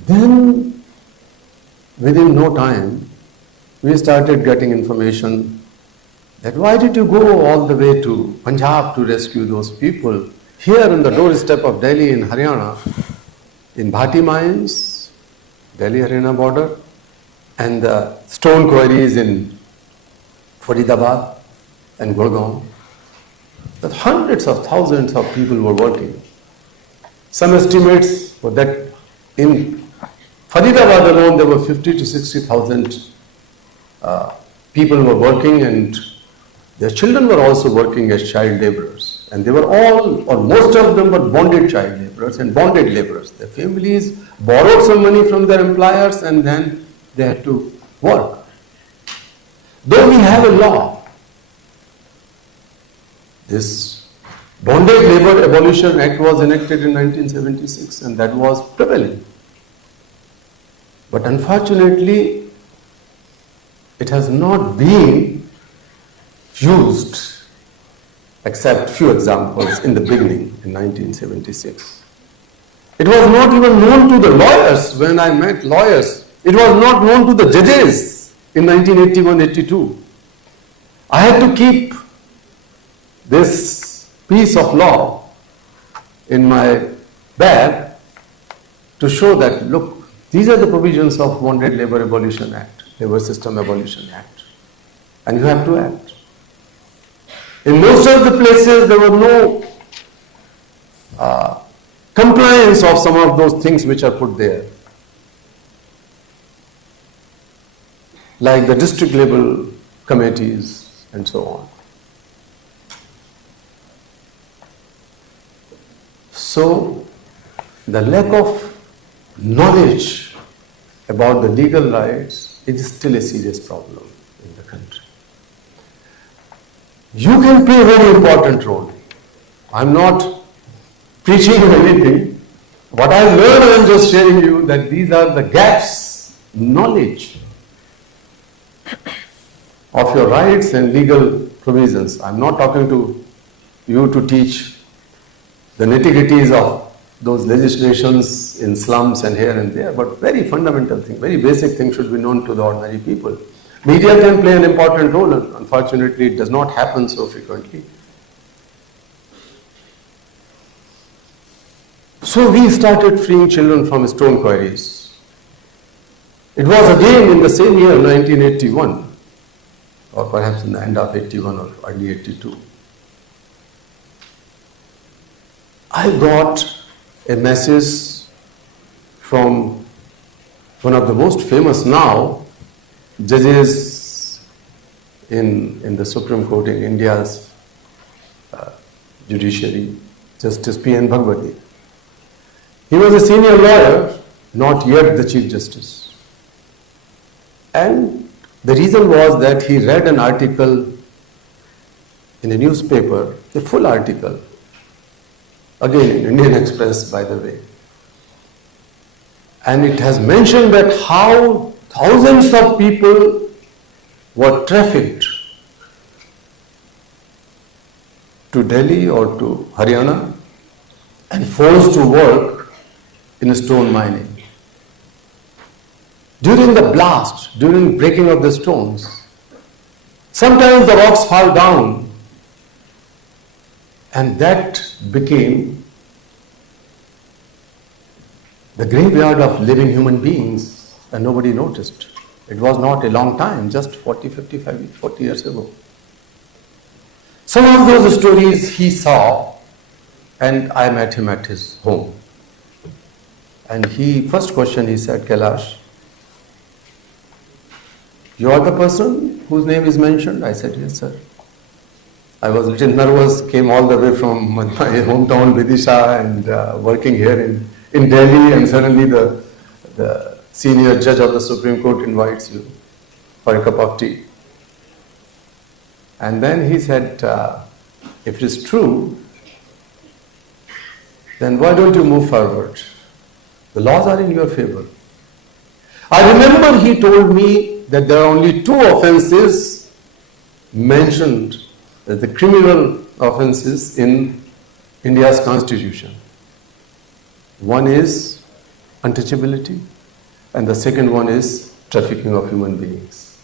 Then, within no time, we started getting information that why did you go all the way to Punjab to rescue those people? Here on the doorstep of Delhi in Haryana, in Bhati mines, Delhi-Haryana border, and the stone quarries in Faridabad and Gurgaon, that hundreds of thousands of people were working. Some estimates were that in Faridabad alone there were 50 to 60,000 people were working, and their children were also working as child laborers. And they were all, or most of them were bonded child laborers and bonded laborers. Their families borrowed some money from their employers and then they had to work. Though we have a law, this Bonded Labor Abolition Act was enacted in 1976 and that was prevalent. But unfortunately, it has not been used except few examples in the beginning in 1976. It was not even known to the lawyers when I met lawyers. It was not known to the judges in 1981-82. I had to keep this piece of law in my bag to show that, look, these are the provisions of Bonded Labor Abolition Act, Labor System Abolition Act, and you have to act. In most of the places, there were no compliance of some of those things which are put there, like the district level committees and so on. So, the lack of knowledge about the legal rights is still a serious problem in the country. You can play a very important role. I'm not preaching anything. What I learned, I'm just sharing you that these are the gaps, knowledge of your rights and legal provisions. I'm not talking to you to teach the nitty-gritties of those legislations in slums and here and there, but very fundamental thing, very basic thing should be known to the ordinary people. Media can play an important role, and unfortunately it does not happen so frequently. So we started freeing children from stone quarries. It was again in the same year, 1981, or perhaps in the end of 81 or early 82. I got a message from one of the most famous now judges in the Supreme Court in India's judiciary, Justice P.N. Bhagwati. He was a senior lawyer, not yet the Chief Justice. And the reason was that he read an article in a newspaper, a full article, again in Indian Express, by the way. And it has mentioned that how thousands of people were trafficked to Delhi or to Haryana and forced to work in stone mining. During the blast, during breaking of the stones, sometimes the rocks fall down, and that became the graveyard of living human beings, and nobody noticed. It was not a long time, just 40 years ago. Some of those stories he saw, and I met him at his home. And first question he said, Kailash, you are the person whose name is mentioned? I said, yes, sir. I was a little nervous, came all the way from my hometown, Vidisha, and working here in Delhi, and suddenly the senior judge of the Supreme Court invites you for a cup of tea. And then he said, if it is true, then why don't you move forward? The laws are in your favor. I remember he told me that there are only 2 offenses mentioned as the criminal offenses in India's constitution. One is untouchability, and the second one is trafficking of human beings.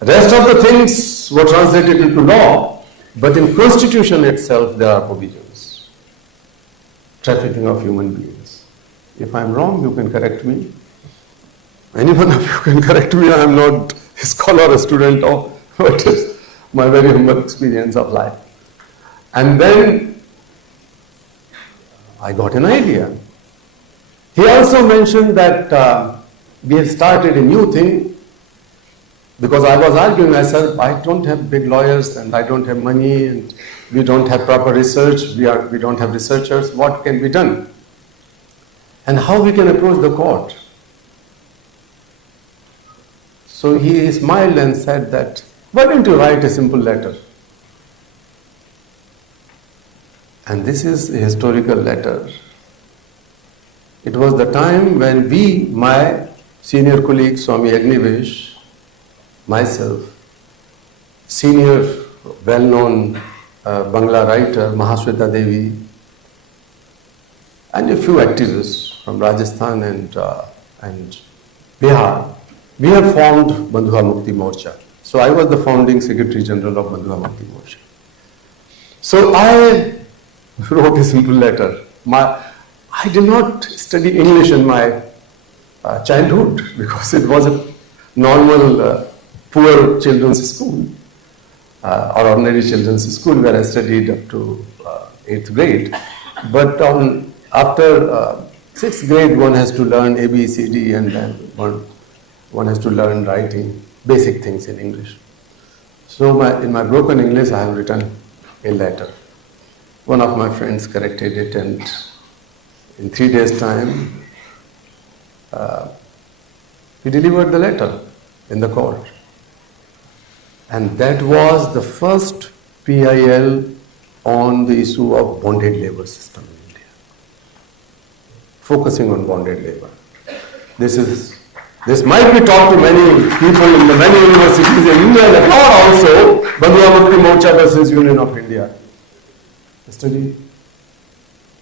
The rest of the things were translated into law, but in constitution itself there are provisions. Trafficking of human beings. If I am wrong, you can correct me. Any one of you can correct me. I am not a scholar, a student of what is my very humble experience of life. And then I got an idea. He also mentioned that we have started a new thing, because I was arguing myself, I don't have big lawyers and I don't have money and we don't have proper research, we don't have researchers, what can be done? And how we can approach the court? So he smiled and said that, why don't you write a simple letter? And this is a historical letter. It was the time when we, my senior colleague Swami Agnivesh, myself, senior well-known Bangla writer Mahasweta Devi, and a few activists from Rajasthan and Bihar, we have formed Bandhuha Mukti Morcha. So I was the founding Secretary General of Bandhuha Mukti Morcha. So I wrote a simple letter. I did not study English in my childhood, because it was a normal poor children's school, or ordinary children's school, where I studied up to 8th grade. But after 6th grade, one has to learn A, B, C, D, and then one has to learn writing, basic things in English. So in my broken English, I have written a letter. One of my friends corrected it, and in 3 days' time, he delivered the letter in the court. And that was the first PIL on the issue of bonded labor system in India, focusing on bonded labor. This might be taught to many people in the many universities in India, and abroad also, Bandhuha Mukti Morcha versus Union of India. Study.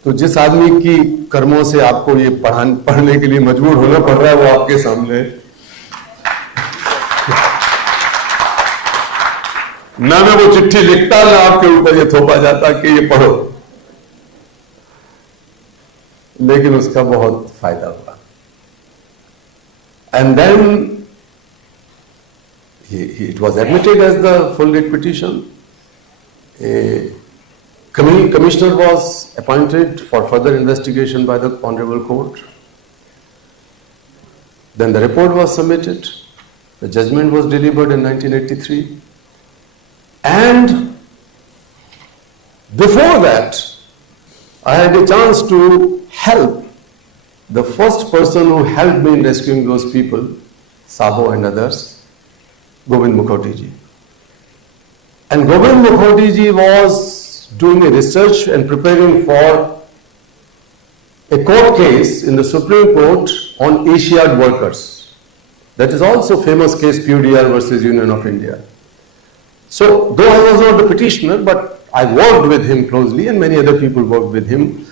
तो जिस आदमी की कर्मों से आपको ये पढ़ने के लिए मजबूर होना पड़ रहा है, वो आपके सामने ना मैं वो चिट्ठी लिखता, ना आपके ऊपर ये थोपा जाता कि ये पढ़ो, लेकिन उसका बहुत फायदा हुआ. And then it was admitted as the full writ petition. A commissioner was appointed for further investigation by the Honorable Court. Then the report was submitted. The judgment was delivered in 1983. And before that, I had a chance to help the first person who helped me in rescuing those people, Sabo and others, Govind Mukhoti ji. And Govind Mukhoti ji was doing a research and preparing for a court case in the Supreme Court on Asiad workers. That is also famous case PUDR versus Union of India. So, though I was not the petitioner, but I worked with him closely, and many other people worked with him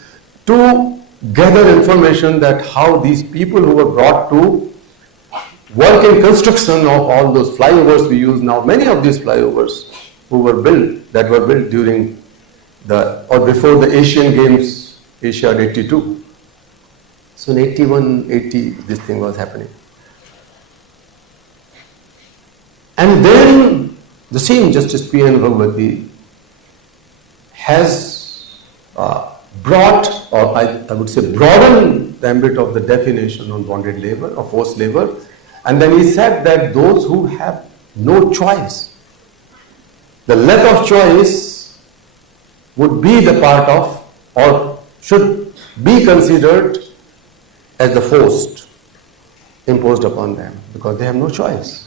to gather information that how these people who were brought to work in construction of all those flyovers we use now, many of these flyovers who were built, that were built during or before the Asian Games, Asia 82. So in 81, 80, this thing was happening. And then the same Justice P.N. Bhagwati has brought, or I would say broadened the ambit of the definition on bonded labor or forced labor. And then he said that those who have no choice, the lack of choice would be the part of, or should be considered as the forced imposed upon them, because they have no choice.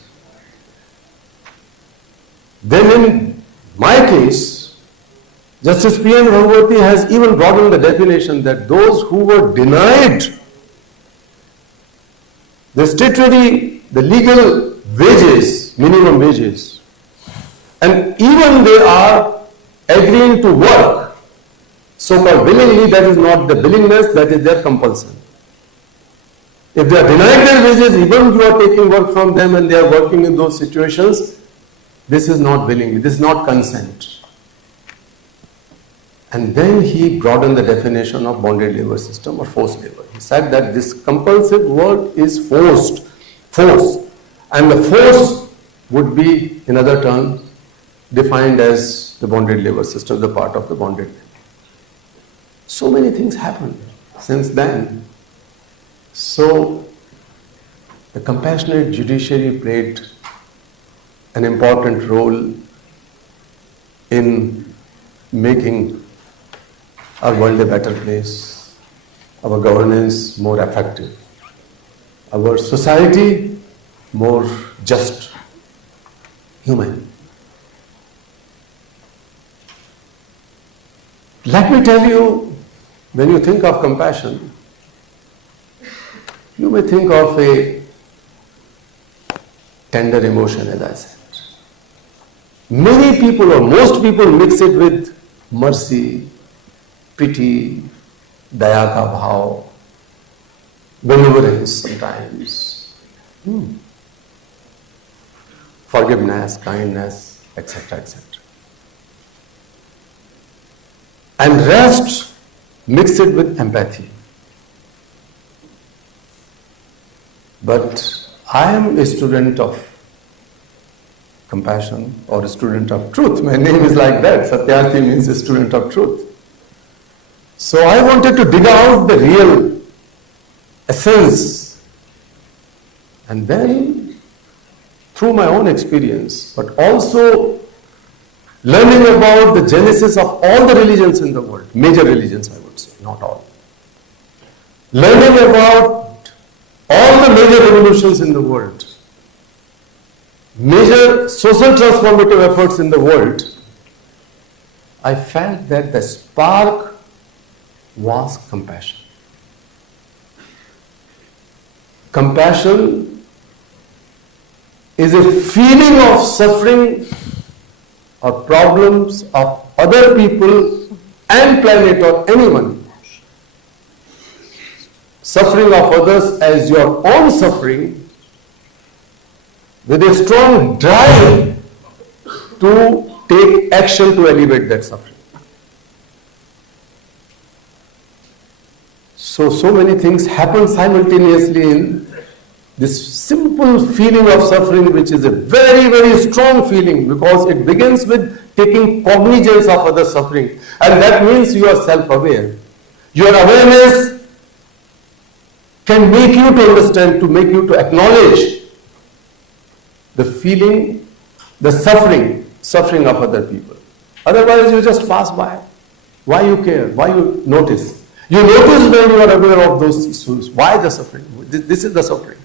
Then in my case, Justice P.N. Bhagwati has even broadened the definition that those who were denied the statutory, the legal wages, minimum wages, and even they are agreeing to work, so-called willingly, that is not the willingness, that is their compulsion. If they are denied their wages, even if you are taking work from them and they are working in those situations, this is not willingly, this is not consent. And then he broadened the definition of bonded labor system or forced labor. He said that this compulsive work is force, and the force would be, in other terms, defined as the bonded labor system, the part of the bonded labor. So many things happened since then. So the compassionate judiciary played an important role in making our world a better place, our governance more effective, our society more just, human. Let me tell you, when you think of compassion, you may think of a tender emotion, as I said. Many people, or most people, mix it with mercy, pity, daya ka bhav, benevolence sometimes, forgiveness, kindness, etc., etc. And rest, mix it with empathy. But I am a student of compassion, or a student of truth. My name is like that. Satyarthi means a student of truth. So I wanted to dig out the real essence, and then through my own experience, but also learning about the genesis of all the religions in the world, major religions I would say, not all. Learning about all the major revolutions in the world, major social transformative efforts in the world, I felt that the spark was compassion. Compassion is a feeling of suffering or problems of other people and planet or anyone. Suffering of others as your own suffering, with a strong drive to take action to alleviate that suffering. So many things happen simultaneously in this simple feeling of suffering, which is a very, very strong feeling, because it begins with taking cognizance of other suffering. And that means you are self-aware. Your awareness can make you to understand, to make you to acknowledge the feeling, the suffering of other people. Otherwise, you just pass by. Why you care? Why you notice? You notice when you are aware of those issues. Why the suffering? This is the suffering.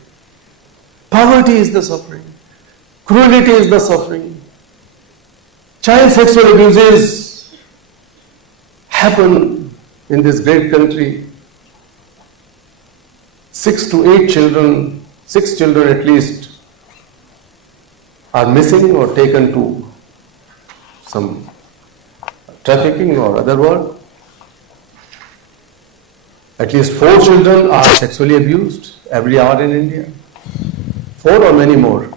Poverty is the suffering. Cruelty is the suffering. Child sexual abuses happen in this great country. 6 to 8 children, 6 children at least, are missing or taken to some trafficking or other word. At least 4 children are sexually abused every hour in India. 4 or many more?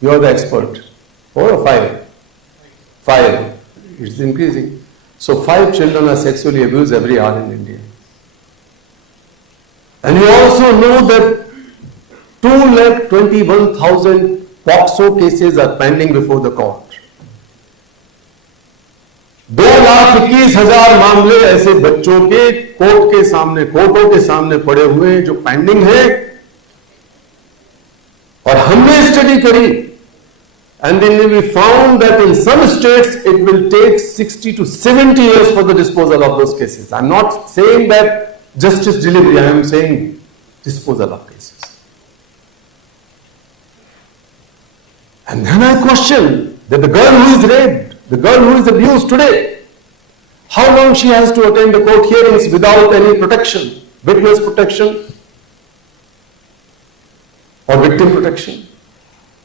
You are the expert. 4 or 5? 5. It's increasing. So 5 children are sexually abused every hour in India. And you also know that 221,000 POCSO cases are pending before the court. 2,21,000 मामले ऐसे बच्चों के कोर्टों के सामने पड़े हुए हैं जो पेंडिंग है। और हमने स्टडी करी, and then we found that in some states it will take 60 to 70 years for the disposal of those cases. I'm not saying that justice delivery, I am saying disposal of cases. And then I question that the girl who is raped, the girl who is abused today, how long she has to attend the court hearings without any protection, witness protection or victim protection?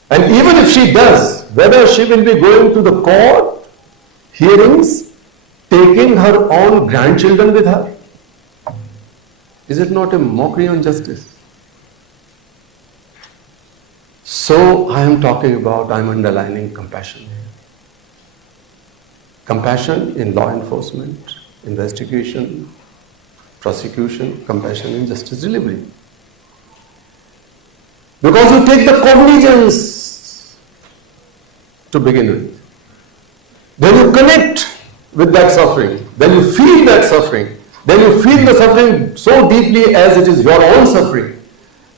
And even if she does, whether she will be going to the court hearings, taking her own grandchildren with her? Is it not a mockery on justice? So I am talking about, I am underlining compassion here. Compassion in law enforcement, investigation, prosecution, compassion in justice delivery. Because you take the cognizance to begin with. Then you connect with that suffering. Then you feel that suffering. Then you feel the suffering so deeply as it is your own suffering.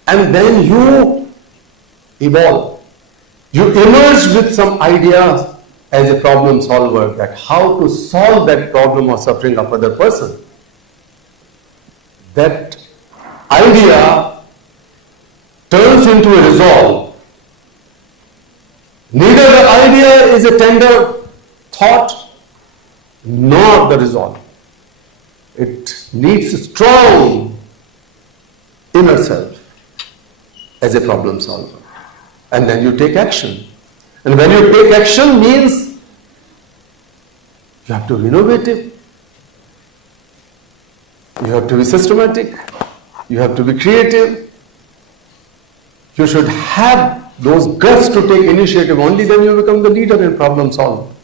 And then you evolve. You emerge with some ideas as a problem solver, that how to solve that problem or suffering of other person. That idea turns into a resolve. Neither the idea is a tender thought nor the resolve. It needs a strong inner self as a problem solver. And then you take action. And when you take action means you have to be innovative, you have to be systematic, you have to be creative. You should have those guts to take initiative. Only then you become the leader in problem solving.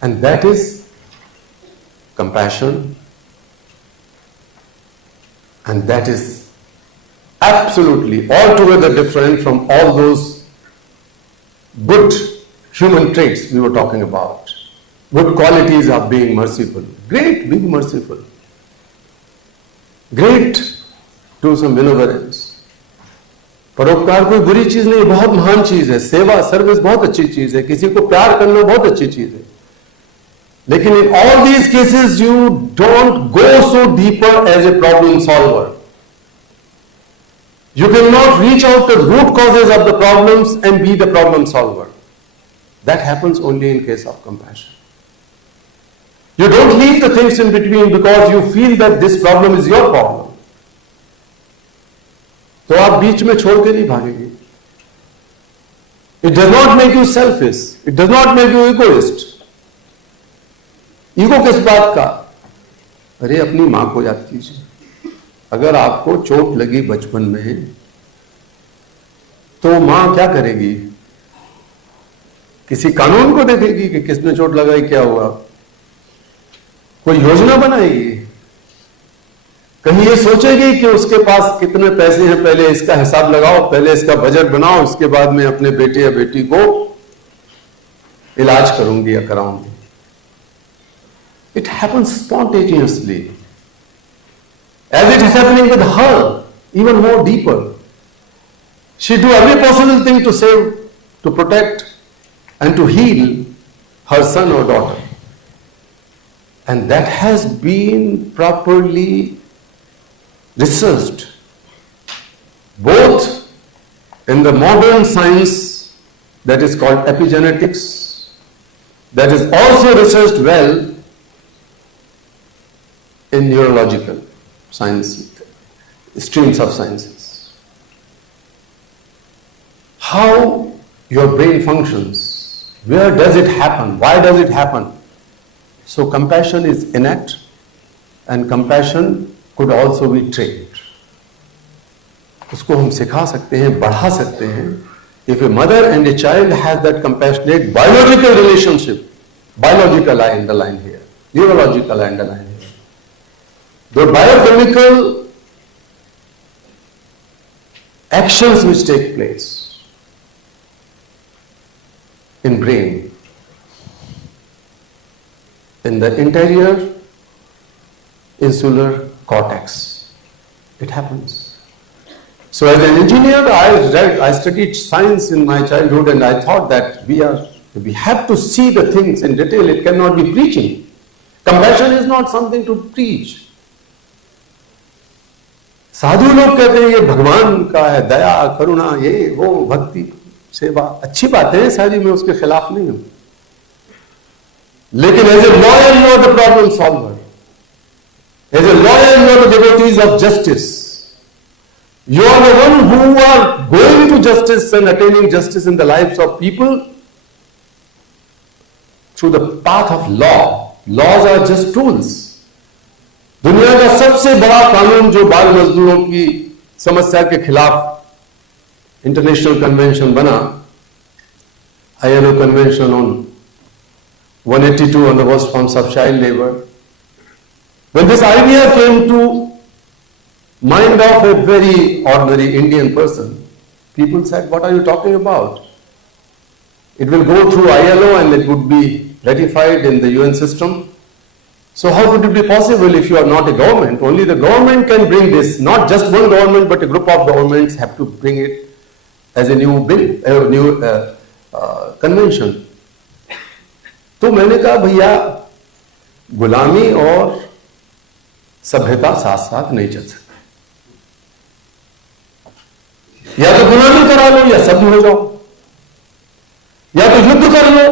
And that is compassion. And that is absolutely altogether different from all those good human traits we were talking about. Good qualities of being merciful. Great, being merciful. Great, do some benevolence. परोपकार कोई बुरी चीज नहीं, बहुत महान चीज है. सेवा, सर्विस बहुत अच्छी चीज है. किसी को प्यार करना बहुत अच्छी चीज है. लेकिन in all these cases you don't go so deeper as a problem solver. You cannot reach out to the root causes of the problems and be the problem solver. That happens only in case of compassion. You don't leave the things in between because you feel that this problem is your problem. तो आप बीच में छोड़ के नहीं भागेंगे. It does not make you selfish. It does not make you egoist. Ego किस बात का? अरे अपनी मां को याद कीजिए. अगर आपको चोट लगी बचपन में तो मां क्या करेगी? किसी कानून को देखेगी कि किसने चोट लगाई, क्या हुआ? कोई योजना बनाएगी? कहीं ये सोचेगी कि उसके पास कितने पैसे हैं, पहले इसका हिसाब लगाओ, पहले इसका बजट बनाओ, उसके बाद में अपने बेटे या बेटी को इलाज करूंगी या कराऊंगी. It happens spontaneously. As it is happening with her, even more deeper. She do every possible thing to save, to protect, and to heal her son or daughter. And that has been properly researched, both in the modern science that is called epigenetics, that is also researched well in neurological science, streams of sciences. How your brain functions, where does it happen, why does it happen? So compassion is innate, and compassion could also be trained. उसको हम सिखा सकते हैं, बढ़ा सकते हैं. If a mother and a child has that compassionate biological relationship, biological I underline here, neurological I underline here, the biochemical actions which take place in brain, in the interior insular cortex, it happens. So as an engineer, I studied science in my childhood, and I thought that we have to see the things in detail. It cannot be preaching. Compassion is not something to preach. साधु लोग कहते हैं ये भगवान का है, दया करुणा ये वो भक्ति सेवा अच्छी बात है, सारी मैं उसके खिलाफ नहीं हूं, लेकिन as a lawyer you are the problem solver. As a lawyer you are the devotees of justice. You are the one who are going to justice and attaining justice in the lives of people through the path of law. Laws are just tools. दुनिया का सबसे बड़ा कानून जो बाल मजदूरों की समस्या के खिलाफ इंटरनेशनल कन्वेंशन बना, ILO convention on 182 on the worst forms of child labor. When this idea came to mind of a very ordinary Indian person, people said, what are you talking about? It will go through ILO and it would be ratified in the UN system. So how could it be possible if you are not a government? Only the government can bring this, not just one government, but a group of governments have to bring it as a new bill, a new convention. तो मैंने कहा भैया गुलामी और सभ्यता साथ साथ नहीं चल सकती. या तो गुलामी करा लो या सभ्य हो जाओ, या तो युद्ध कर लो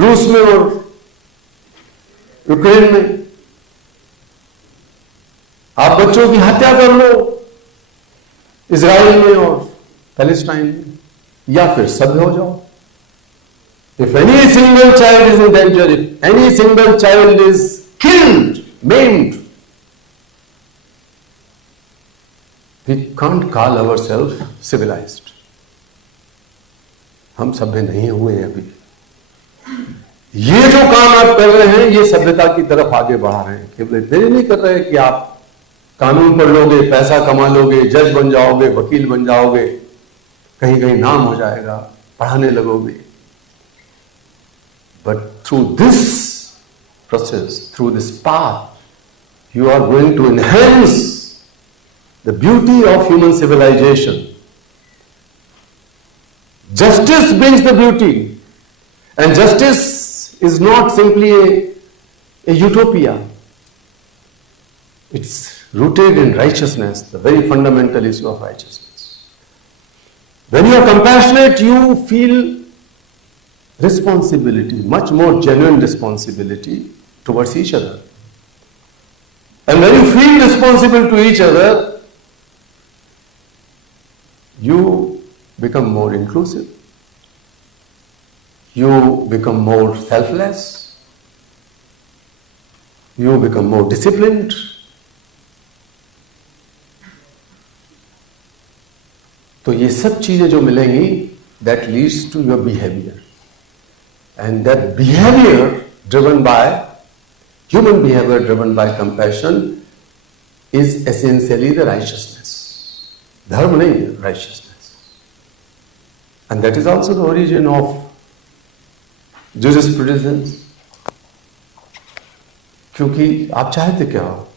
रूस में और यूक्रेन में, आप बच्चों की हत्या कर लो इजराइल में और पैलेस्टाइन में, या फिर सभ्य हो जाओ. If any single child is in danger, if any single child is killed, maimed, we can't call ourselves civilized. हम सभ्य नहीं हुए हैं अभी. ये जो काम आप कर रहे हैं ये सभ्यता की तरफ आगे बढ़ा रहे हैं. केवल इतने नहीं कर रहे हैं कि आप कानून पढ़ लोगे, पैसा कमा लोगे, जज बन जाओगे, वकील बन जाओगे, कहीं कहीं नाम हो जाएगा, पढ़ाने लगोगे. But through this process, through this path, you are going to enhance the beauty of human civilization. Justice brings the beauty, and justice is not simply a utopia. It's rooted in righteousness, the very fundamental issue of righteousness. When you are compassionate, you feel responsibility, much more genuine responsibility towards each other. And when you feel responsible to each other, you become more inclusive. You become more selfless. You become more disciplined. तो ये सब चीजें जो मिलेंगी, that leads to your behavior. And that behavior driven by, human behavior driven by compassion is essentially the righteousness. Dharma nahi hai, righteousness. And that is also the origin of jurisprudence. क्योंकि आप चाहते क्या हो?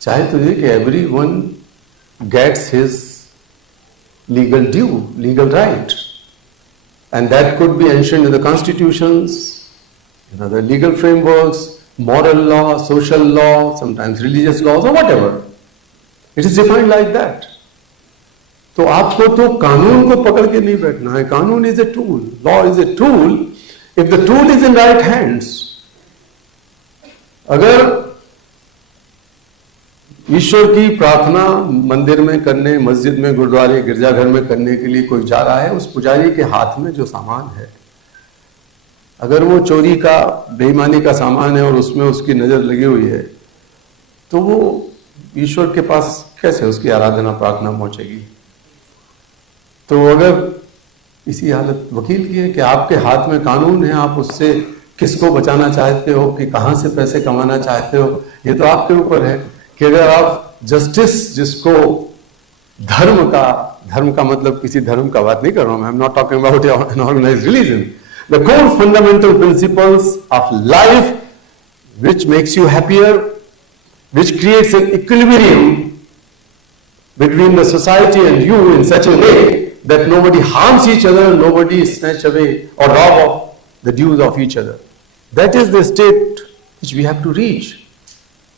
चाहते तो ये कि everyone gets his legal due, legal right. And that could be enshrined in the constitutions, in other legal frameworks, moral law, social law, sometimes religious laws or whatever. It is defined like that. तो आपको तो कानून को पकड़ के नहीं बैठना है. कानून is a tool. Law is a tool. If the tool is in right hands, अगर ईश्वर की प्रार्थना मंदिर में करने, मस्जिद में, गुरुद्वारे, गिरजाघर में करने के लिए कोई जा रहा है, उस पुजारी के हाथ में जो सामान है, अगर वो चोरी का, बेईमानी का सामान है और उसमें उसकी नजर लगी हुई है, तो वो ईश्वर के पास कैसे उसकी आराधना प्रार्थना पहुंचेगी? तो अगर इसी हालत वकील की है कि आपके हाथ में कानून है, आप उससे किसको बचाना चाहते हो, कि कहां से पैसे कमाना चाहते हो, ये तो आपके ऊपर है। कि अगर आप जस्टिस, जिसको धर्म का मतलब किसी धर्म का बात नहीं कर रहा हूं, I am not talking about an organised religion, the core fundamental principles of life which makes you happier, which creates an equilibrium between the society and you in such a way that nobody harms each other, nobody snatch away or rob of the dues of each other. That is the state which we have to reach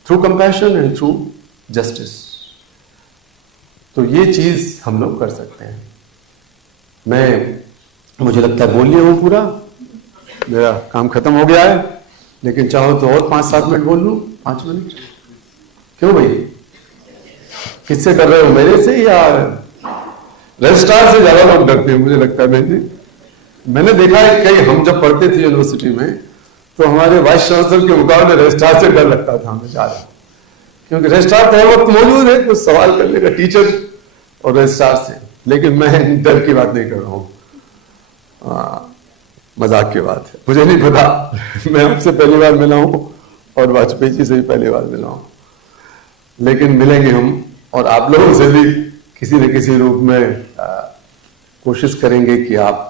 through compassion and through justice. तो ये चीज हम लोग कर सकते हैं। मुझे लगता है बोल लिया हूं पूरा, मेरा काम खत्म हो गया है, लेकिन चाहो तो और 5-7 मिनट बोल लूं। 5 मिनट क्यों भाई? किससे कर रहे हो, मेरे से या रजिस्ट्रार से? ज्यादा लोग डरते हैं मुझे लगता है। मैंने देखा है कई, हम जब पढ़ते थे यूनिवर्सिटी में, तो हमारे वाइस चांसलर के मुकाबले रजिस्ट्रार से डर लगता था हमें ज्यादा, क्योंकि रजिस्ट्रार तो हर वक्त मौजूद है कुछ सवाल करने का, टीचर और रजिस्ट्रार से। लेकिन मैं डर की बात नहीं कर रहा हूँ, मजाक की बात है। मुझे नहीं पता, मैं आपसे पहली बार मिला हूं और वाजपेयी जी से भी पहली बार मिला हूं, लेकिन मिलेंगे हम, और आप लोगों से भी किसी न किसी रूप में कोशिश करेंगे कि आप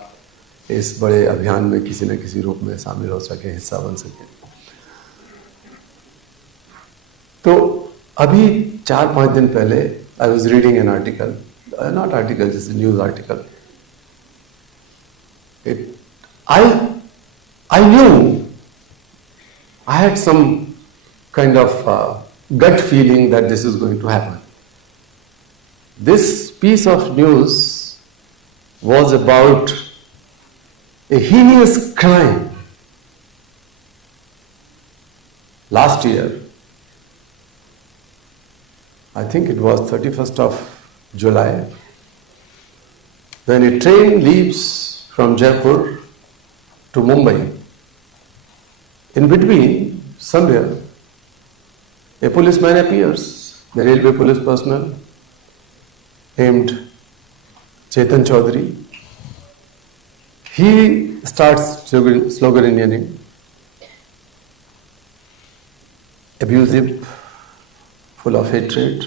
इस बड़े अभियान में किसी न किसी रूप में शामिल हो सके, हिस्सा बन सके। तो अभी 4-5 दिन पहले I was reading an article, not article, just news article. I knew, I had some kind of gut feeling that this is going to happen. This piece of news was about a heinous crime. Last year, I think it was 31st of July, when a train leaves from Jaipur to Mumbai. In between, somewhere, a policeman appears, the railway police personnel, named Chetan Chaudhary. He starts sloganeering, abusive, full of hatred.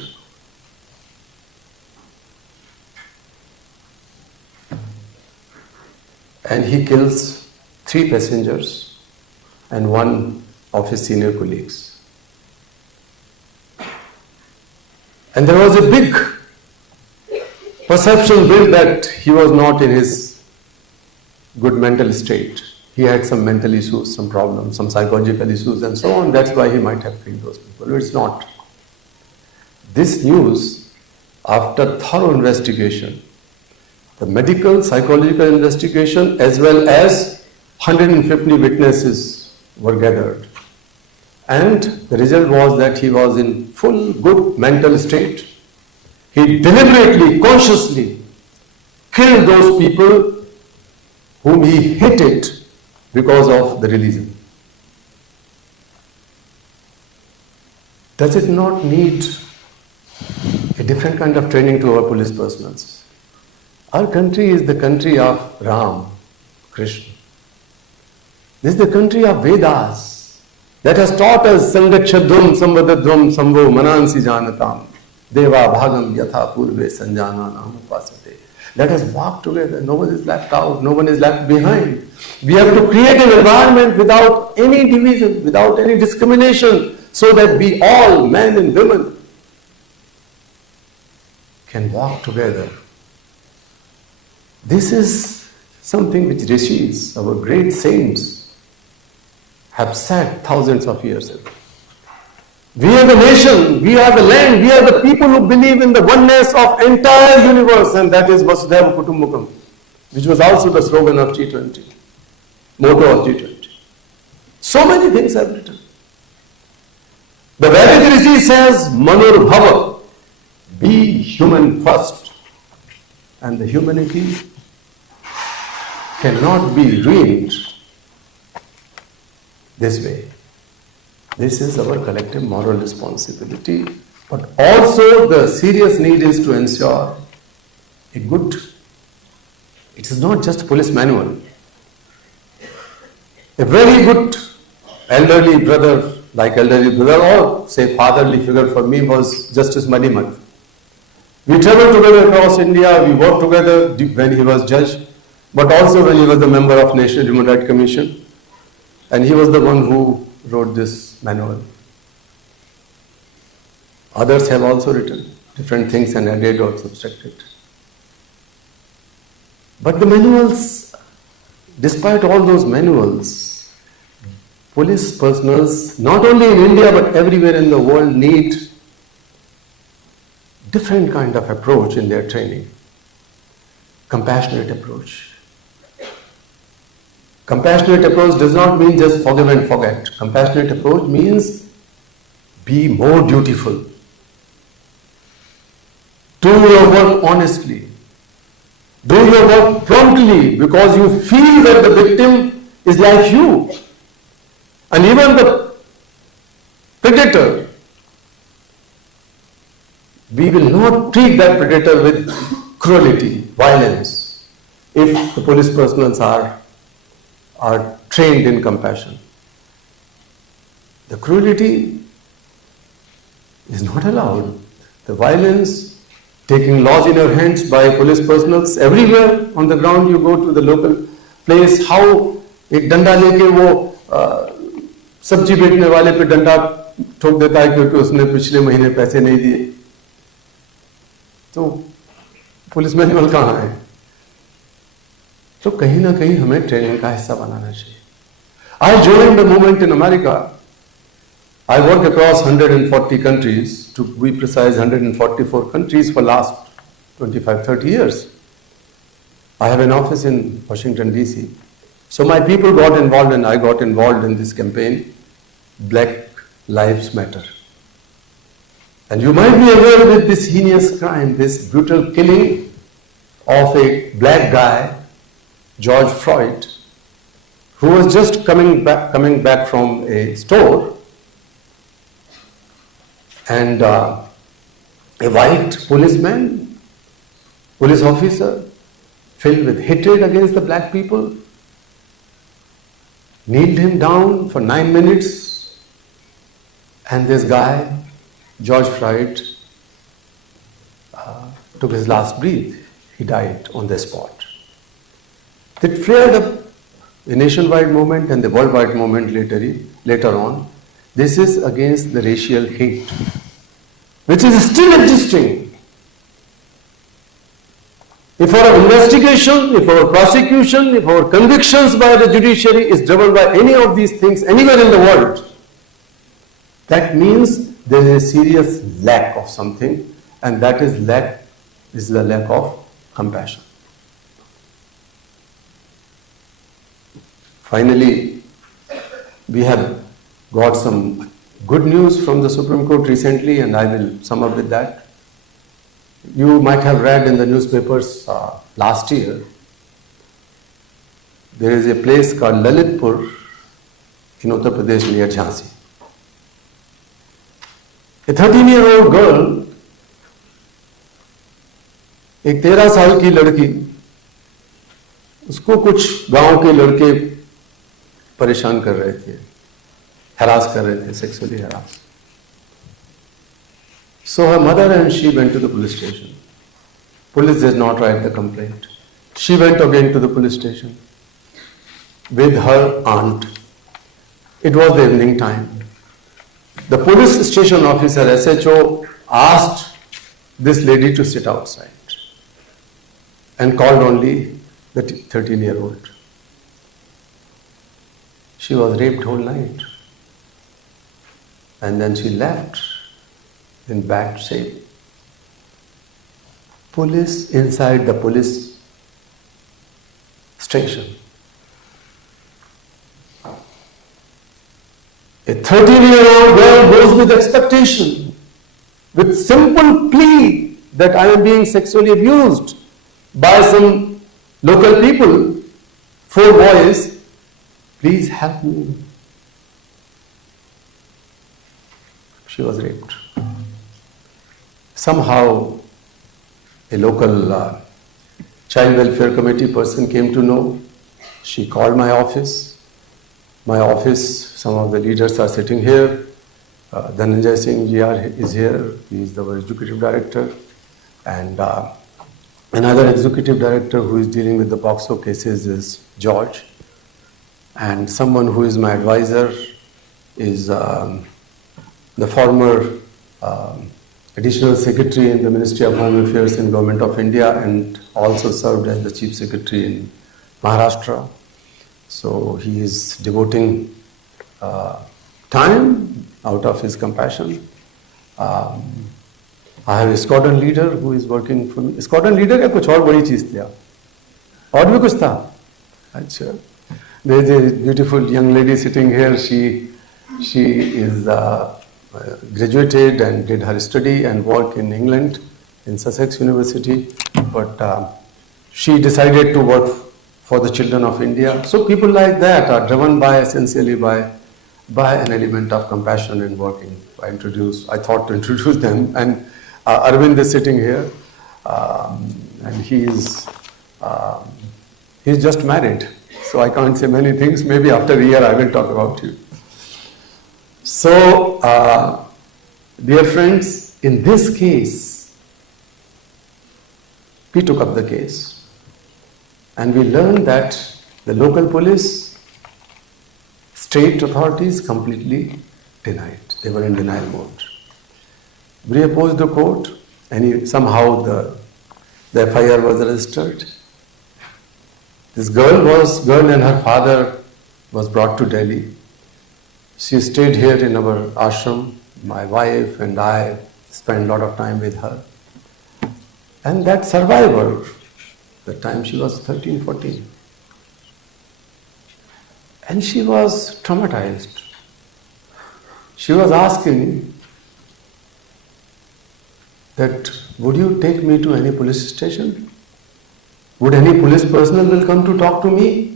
And he kills 3 passengers and 1 of his senior colleagues. And there was a big perception built that he was not in his good mental state. He had some mental issues, some problems, some psychological issues and so on. That's why he might have killed those people. It's not. This news, after thorough investigation, the medical, psychological investigation, as well as 150 witnesses were gathered. And the result was that he was in full good mental state. He deliberately, consciously killed those people whom he hated because of the religion. Does it not need a different kind of training to our police personnel? Our country is the country of Ram, Krishna. This is the country of Vedas that has taught us Sangakshadhum, Sambhadadhum, Sambho, Manansi Janatam, Deva Bhagam Yatha Purve Sanjana Nam Upasate. Let us walk together. No one is left out, no one is left behind. We have to create an environment without any division, without any discrimination, so that we all, men and women, can walk together. This is something which rishis, our great saints, have said thousands of years ago. We are the nation, we are the land, we are the people who believe in the oneness of entire universe, and that is Vasudhaiva Kutumbakam, which was also the slogan of G20, motto of G20. So many things have written. The Vedic Rishi says, Manur Bhava, be human first, and the humanity cannot be ruined this way. This is our collective moral responsibility, but also the serious need is to ensure a good, it is not just police manual. A very good elderly brother, like elderly brother or say fatherly figure for me was Justice Manimat. We traveled together across India, we worked together when he was judge, but also when he was the member of National Human Rights Commission, and he was the one who wrote this manual. Others have also written different things and added or subtracted. But the manuals, despite all those manuals, police personnel, not only in India but everywhere in the world, need different kind of approach in their training. Compassionate approach. Compassionate approach does not mean just forgive and forget. Compassionate approach means be more dutiful. Do your work honestly. Do your work promptly because you feel that the victim is like you. And even the predator, we will not treat that predator with cruelty, violence, if the police personnel are trained in compassion. The cruelty is not allowed. The violence, taking laws in your hands by police personnel, everywhere on the ground you go to the local place, how एक डंडा लेके वो सब्जी बेचने वाले पे डंडा ठोक देता है क्योंकि उसने पिछले महीने पैसे नहीं दिए, तो पुलिस मैनुअल कहाँ है? तो कहीं ना कहीं हमें ट्रेनिंग का हिस्सा बनाना चाहिए. I joined the movement in America. I work across 140 countries, to be precise 144 countries for last 25-30 years. I have an office in Washington DC. So my people got involved and I got involved in this campaign, Black Lives Matter. And you might be aware with this heinous crime, this brutal killing of a black guy, George Floyd, who was just coming back from a store, and a white policeman, police officer, filled with hatred against the black people, kneeled him down for 9 minutes, and this guy, George Floyd, took his last breath. He died on the spot. It flared up a nationwide movement and the worldwide movement later on. This is against the racial hate, which is still existing. If our investigation, if our prosecution, if our convictions by the judiciary is driven by any of these things anywhere in the world, that means there is a serious lack of something, and that is the lack of compassion. Finally, we have got some good news from the Supreme Court recently, and I will sum up with that. You might have read in the newspapers last year, there is a place called Lalitpur in Uttar Pradesh near Jhansi. A 13-year-old girl, एक 13 साल की लड़की, उसको कुछ गांव के लड़के परेशान कर रहे थे, harass कर रहे थे, sexually harass. So her mother and she went to the police station. Police did not write the complaint. She went again to the police station with her aunt. It was the evening time. The police station officer, SHO, asked this lady to sit outside and called only the 13-year-old. She was raped whole night. And then she left in bad shape. Police inside the police station. A 13-year-old girl goes with expectation, with simple plea that I am being sexually abused by some local people, 4 boys, please help me. she was raped. Somehow, a local child welfare committee person came to know. She called my office. My office, some of the leaders are sitting here. Dhananjay Singh GR is here. He is our executive director. And another executive director who is dealing with the POCSO cases is George. And someone who is my advisor is the former additional secretary in the Ministry of Home Affairs in Government of India and also served as the chief secretary in Maharashtra. So he is devoting time out of his compassion. I have a squadron leader who is working for me. Squadron leader या कुछ और बड़ी चीज़ थी आप? और भी कुछ था? अच्छा. There is a beautiful young lady sitting here. She is graduated and did her study and work in England in Sussex University, but she decided to work for the children of India. So people like that are driven by essentially by an element of compassion and working. I thought to introduce them, and Arvind is sitting here, and he's just married, so I can't say many things. Maybe after a year I will talk about you. So, dear friends, in this case, we took up the case, and we learned that the local police, state authorities completely denied. They were in denial mode. We opposed the court, and somehow the FIR was registered. This girl and her father was brought to Delhi. She stayed here in our ashram. My wife and I spent a lot of time with her. And that survivor, the time she was 13, 14, and she was traumatized. She was asking that, would you take me to any police station? Would any police personnel will come to talk to me?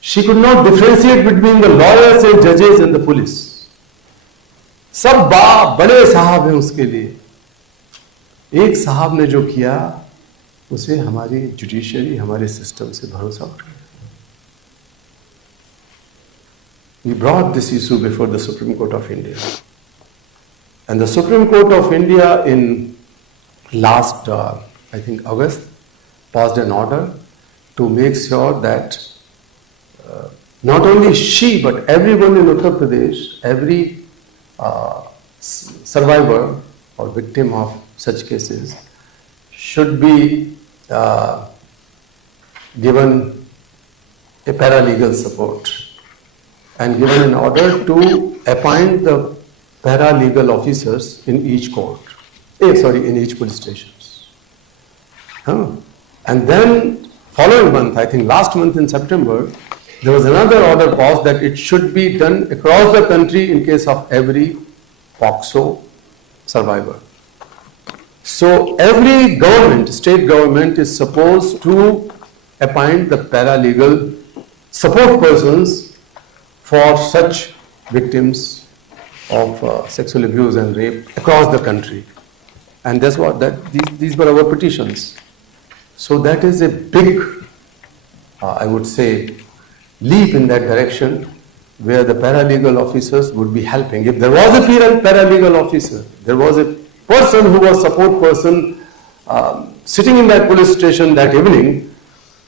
She could not differentiate between the lawyers and judges and the police. सब बड़े साहब हैं उसके लिए. एक साहब ने जो किया उसे हमारी जुडिशरी, हमारे सिस्टम से भरोसा उठ गया. We brought this issue before the Supreme Court of India. And the Supreme Court of India in last, I think August, passed an order to make sure that not only she, but everyone in Uttar Pradesh, every survivor or victim of such cases should be given a paralegal support, and given an order to appoint the paralegal officers in each court, in each police stations. And then following month, I think last month in September, there was another order passed that it should be done across the country in case of every POCSO survivor. So every government, state government, is supposed to appoint the paralegal support persons for such victims of sexual abuse and rape across the country. And that's what these were our petitions. So that is a big, I would say, leap in that direction, where the paralegal officers would be helping. If there was a paralegal officer, there was a person who was support person sitting in that police station that evening,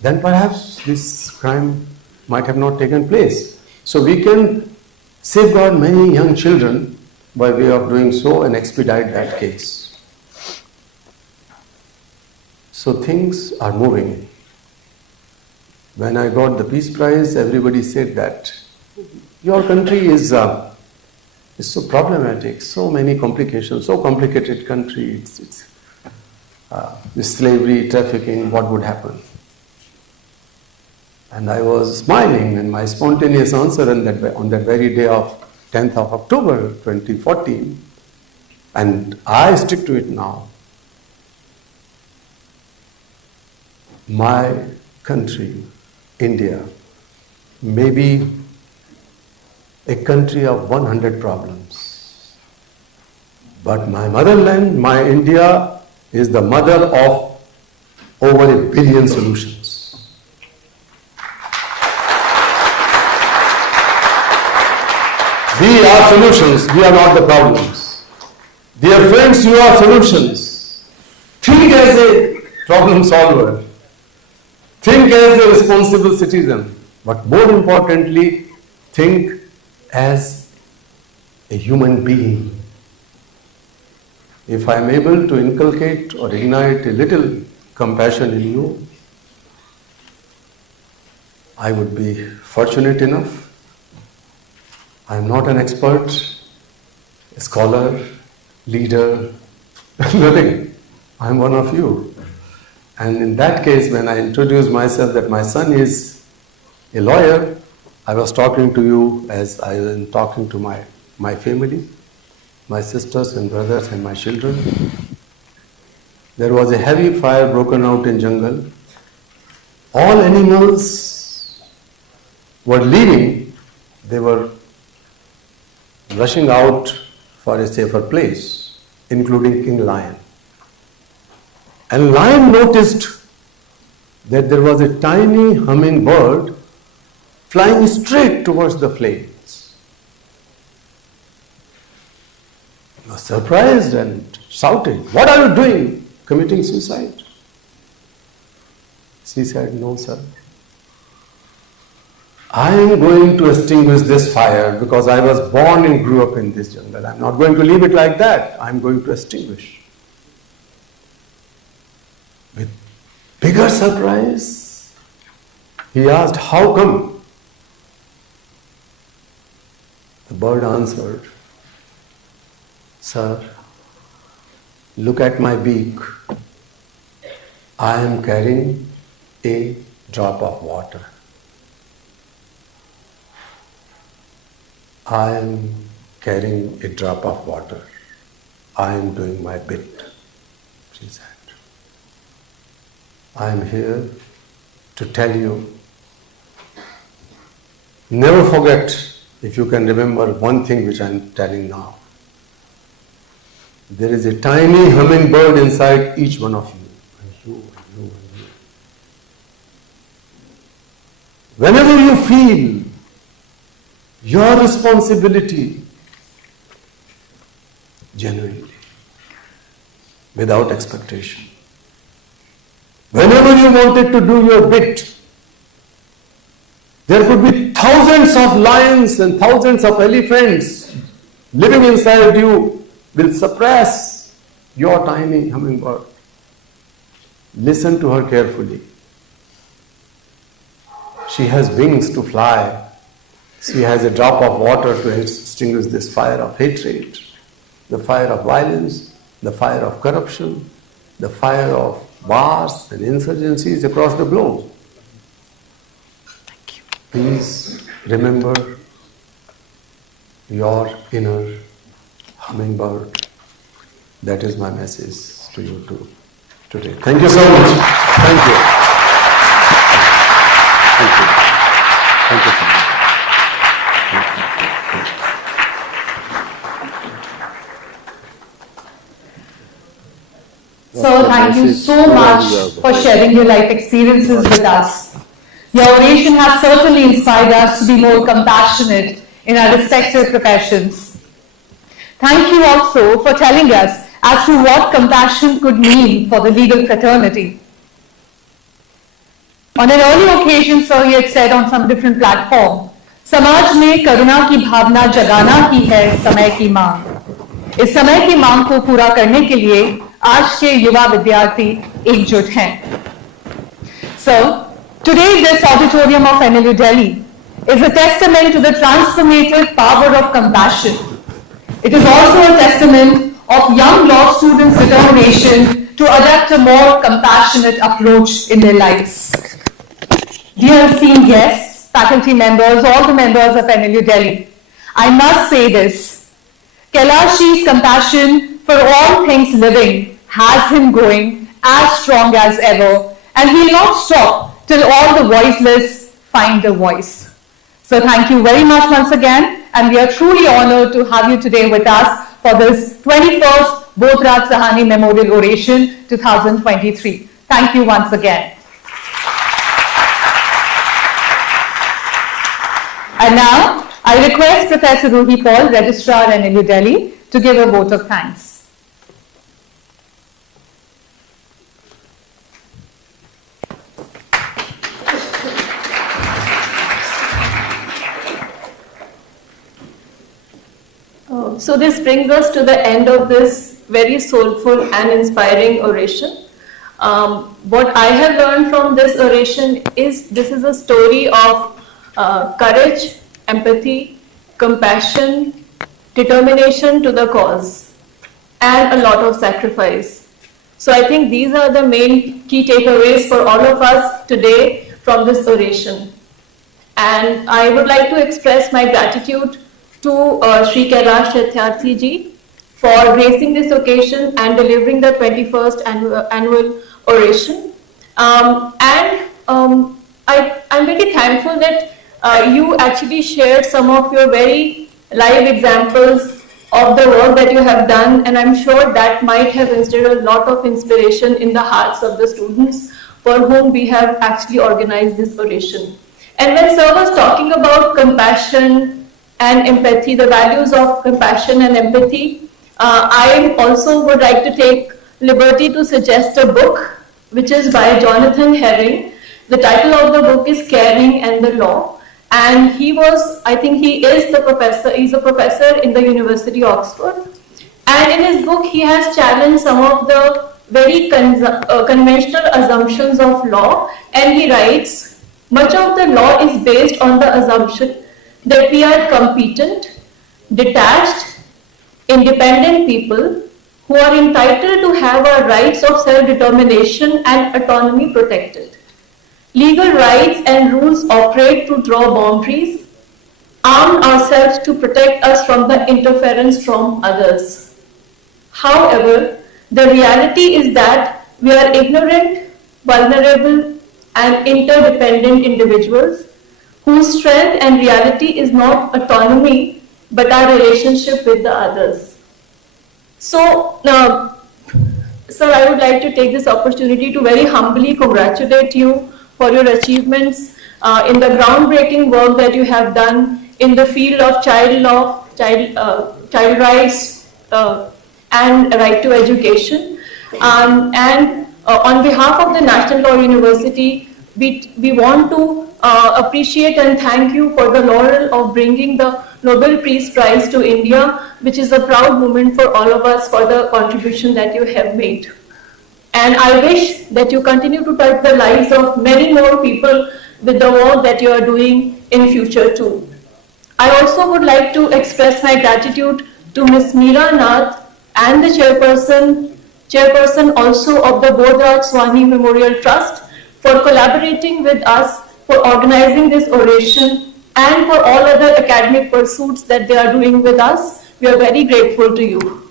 then perhaps this crime might have not taken place. So we can safeguard many young children by way of doing so and expedite that case. So things are moving. When I got the Peace Prize, everybody said that your country is so problematic, so many complications, so complicated country. This slavery, trafficking, what would happen? And I was smiling, and my spontaneous answer on that very day of 10th of October 2014, and I stick to it now. My country, India, may be a country of 100 problems, But my motherland, my India, is the mother of over 1 billion solutions. We are solutions, we are not the problems. Dear friends, you are solutions. Think as a problem solver. Think as a responsible citizen. But more importantly, think as a human being. If I am able to inculcate or ignite a little compassion in you, I would be fortunate enough. I am not an expert, a scholar, leader, nothing. I am one of you. And in that case, when I introduced myself that my son is a lawyer, I was talking to you as I am talking to my family, my sisters and brothers and my children. There was a heavy fire broken out in jungle. All animals were leaving. They were rushing out for a safer place, including King Lion. And Lion noticed that there was a tiny hummingbird flying straight towards the flames. He was surprised and shouted, "What are you doing? Committing suicide?" She said, "No, sir. I am going to extinguish this fire because I was born and grew up in this jungle. I'm not going to leave it like that. I'm going to extinguish." With bigger surprise, he asked, "How come?" The bird answered, "Sir, look at my beak. I am carrying a drop of water. I am carrying a drop of water. I am doing my bit," she said. "I am here to tell you, never forget, if you can remember one thing which I am telling now. There is a tiny hummingbird inside each one of you. And you, and you, and you. Whenever you feel your responsibility genuinely, without expectation, whenever you wanted to do your bit, there could be thousands of lions and thousands of elephants living inside you, will suppress your tiny hummingbird. Listen to her carefully. She has wings to fly. She has a drop of water to extinguish this fire of hatred, the fire of violence, the fire of corruption, the fire of wars and insurgencies across the globe. Please remember your inner hummingbird. That is my message to you too today. Thank you so much. Thank you. Thank you. Thank you so much. Sir, thank you so much for sharing your life experiences with us. Your oration has certainly inspired us to be more compassionate in our respective professions. Thank you also for telling us as to what compassion could mean for the legal fraternity. On an early occasion, sir, he had said on some different platform, समाज में करुणा की भावना जगाना ही है समय की मांग. इस समय की मांग को पूरा करने के लिए आज के युवा विद्यार्थी एकजुट हैं. So, today this auditorium of NLU Delhi is a testament to the transformative power of compassion. It is also a testament of young law students' determination to adopt a more compassionate approach in their lives. Dear esteemed guests, faculty members, all the members of NLU Delhi, I must say this. Kailashji's compassion for all things living has him going as strong as ever, and he will not stop till all the voiceless find a voice. So thank you very much once again, and we are truly honored to have you today with us for this 21st Bodh Raj Sawhny Memorial Oration 2023. Thank you once again. And now, I request Professor Ruhi Paul, Registrar NLU Delhi, to give a vote of thanks. So this brings us to the end of this very soulful and inspiring oration. What I have learned from this oration is this is a story of courage, empathy, compassion, determination to the cause, and a lot of sacrifice. So I think these are the main key takeaways for all of us today from this oration. And I would like to express my gratitude to Sri Kailash Satyarthi ji for gracing this occasion and delivering the 21st annual oration. I'm very thankful that you actually shared some of your very live examples of the work that you have done, and I'm sure that might have instilled a lot of inspiration in the hearts of the students for whom we have actually organized this oration. And when Sir was talking about compassion and empathy, the values of compassion and empathy, I also would like to take liberty to suggest a book which is by Jonathan Herring. The title of the book is Caring and the Law. And I think he is the professor, he's a professor in the University of Oxford. And in his book, he has challenged some of the very conventional assumptions of law. And he writes, much of the law is based on the assumption that we are competent, detached, independent people who are entitled to have our rights of self-determination and autonomy protected. Legal rights and rules operate to draw boundaries, arm ourselves to protect us from the interference from others. However, the reality is that we are ignorant, vulnerable, and interdependent individuals whose strength and reality is not autonomy, but our relationship with the others. So, sir, I would like to take this opportunity to very humbly congratulate you for your achievements in the groundbreaking work that you have done in the field of child law, child rights, and right to education. On behalf of the National Law University, we want to appreciate and thank you for the laurel of bringing the Nobel Peace Prize to India, which is a proud moment for all of us for the contribution that you have made. And I wish that you continue to touch the lives of many more people with the work that you are doing in future too. I also would like to express my gratitude to Ms. Meera Nath and the chairperson also of the Bodh Raj Sawhny Memorial Trust for collaborating with us for organizing this oration and for all other academic pursuits that they are doing with us. We are very grateful to you.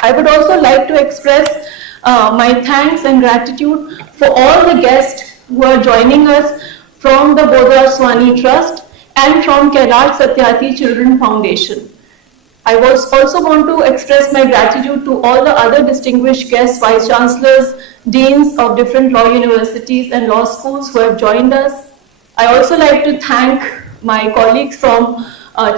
I would also like to express my thanks and gratitude for all the guests who are joining us from the Bodh Raj Sawhny Trust and from Kailash Satyarthi Children Foundation. I also want to express my gratitude to all the other distinguished guests, vice chancellors, deans of different law universities and law schools who have joined us. I also like to thank my colleagues from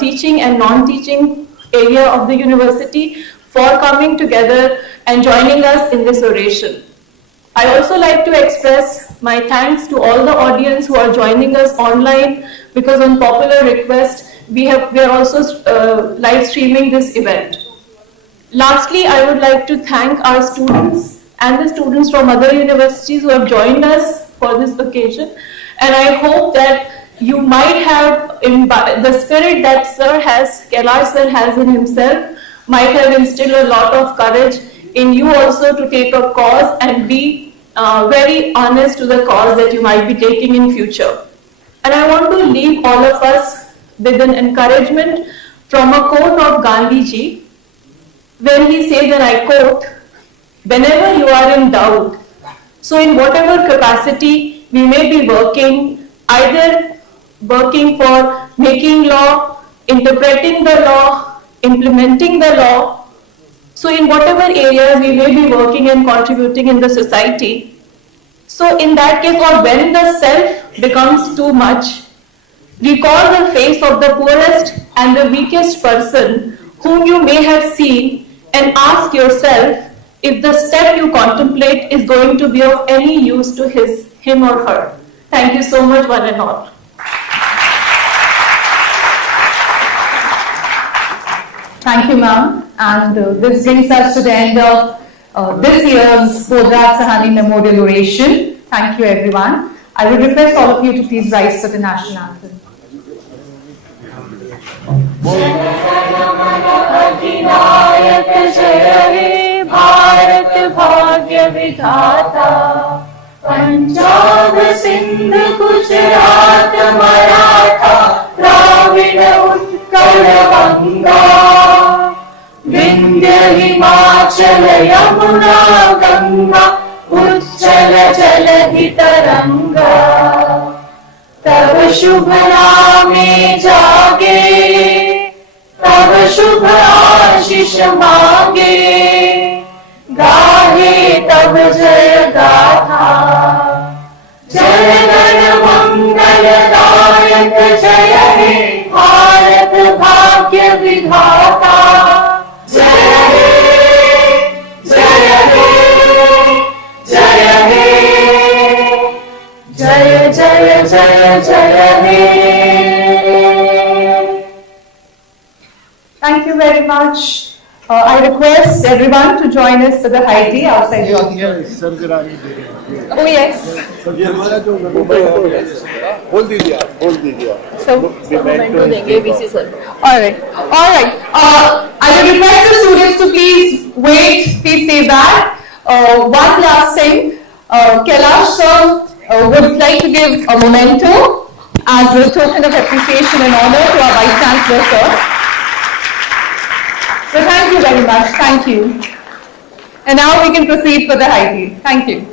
teaching and non-teaching area of the university for coming together and joining us in this oration. I also like to express my thanks to all the audience who are joining us online, because on popular request, we are also live streaming this event. Lastly, I would like to thank our students and the students from other universities who have joined us for this occasion. And I hope that you might have the spirit that Kailash sir has in himself, might have instilled a lot of courage in you also to take a cause and be very honest to the cause that you might be taking in future. And I want to leave all of us with an encouragement from a quote of Gandhi ji, when he says, and I quote, "Whenever you are in doubt, so in whatever capacity we may be working, either working for making law, interpreting the law, implementing the law. So in whatever areas we may be working and contributing in the society, so in that case, or when the self becomes too much, recall the face of the poorest and the weakest person whom you may have seen and ask yourself if the step you contemplate is going to be of any use to him or her. Thank you so much, one and all. Thank you, ma'am. And this brings us to the end of this year's Bodh Sawhny Memorial Oration. Thank you, everyone. I will request all of you to please rise for the national anthem. Punjab Sindh Gujarat Maratha Dravida Utkal Ganga Vindhya Himachal Yamuna Ganga उच्चल जलधि तरंगा तब शुभ नामे जागे तब शुभ आशीष मांगे गाहे तब जय गाथा जय गण मंगलदायक जय हे भारत भाग्य विधाता जय हे जय हे जय हे जय जय जय जय हे. Thank you very much. I request everyone to join us for the high tea outside the auditorium. Oh yes. So, all right. I will request the students to please wait, please stay back. One last thing, Kailash sir would like to give a memento as a token of appreciation and honor to our Vice Chancellor, sir. So thank you very much. Thank you. And now we can proceed for the high tea. Thank you.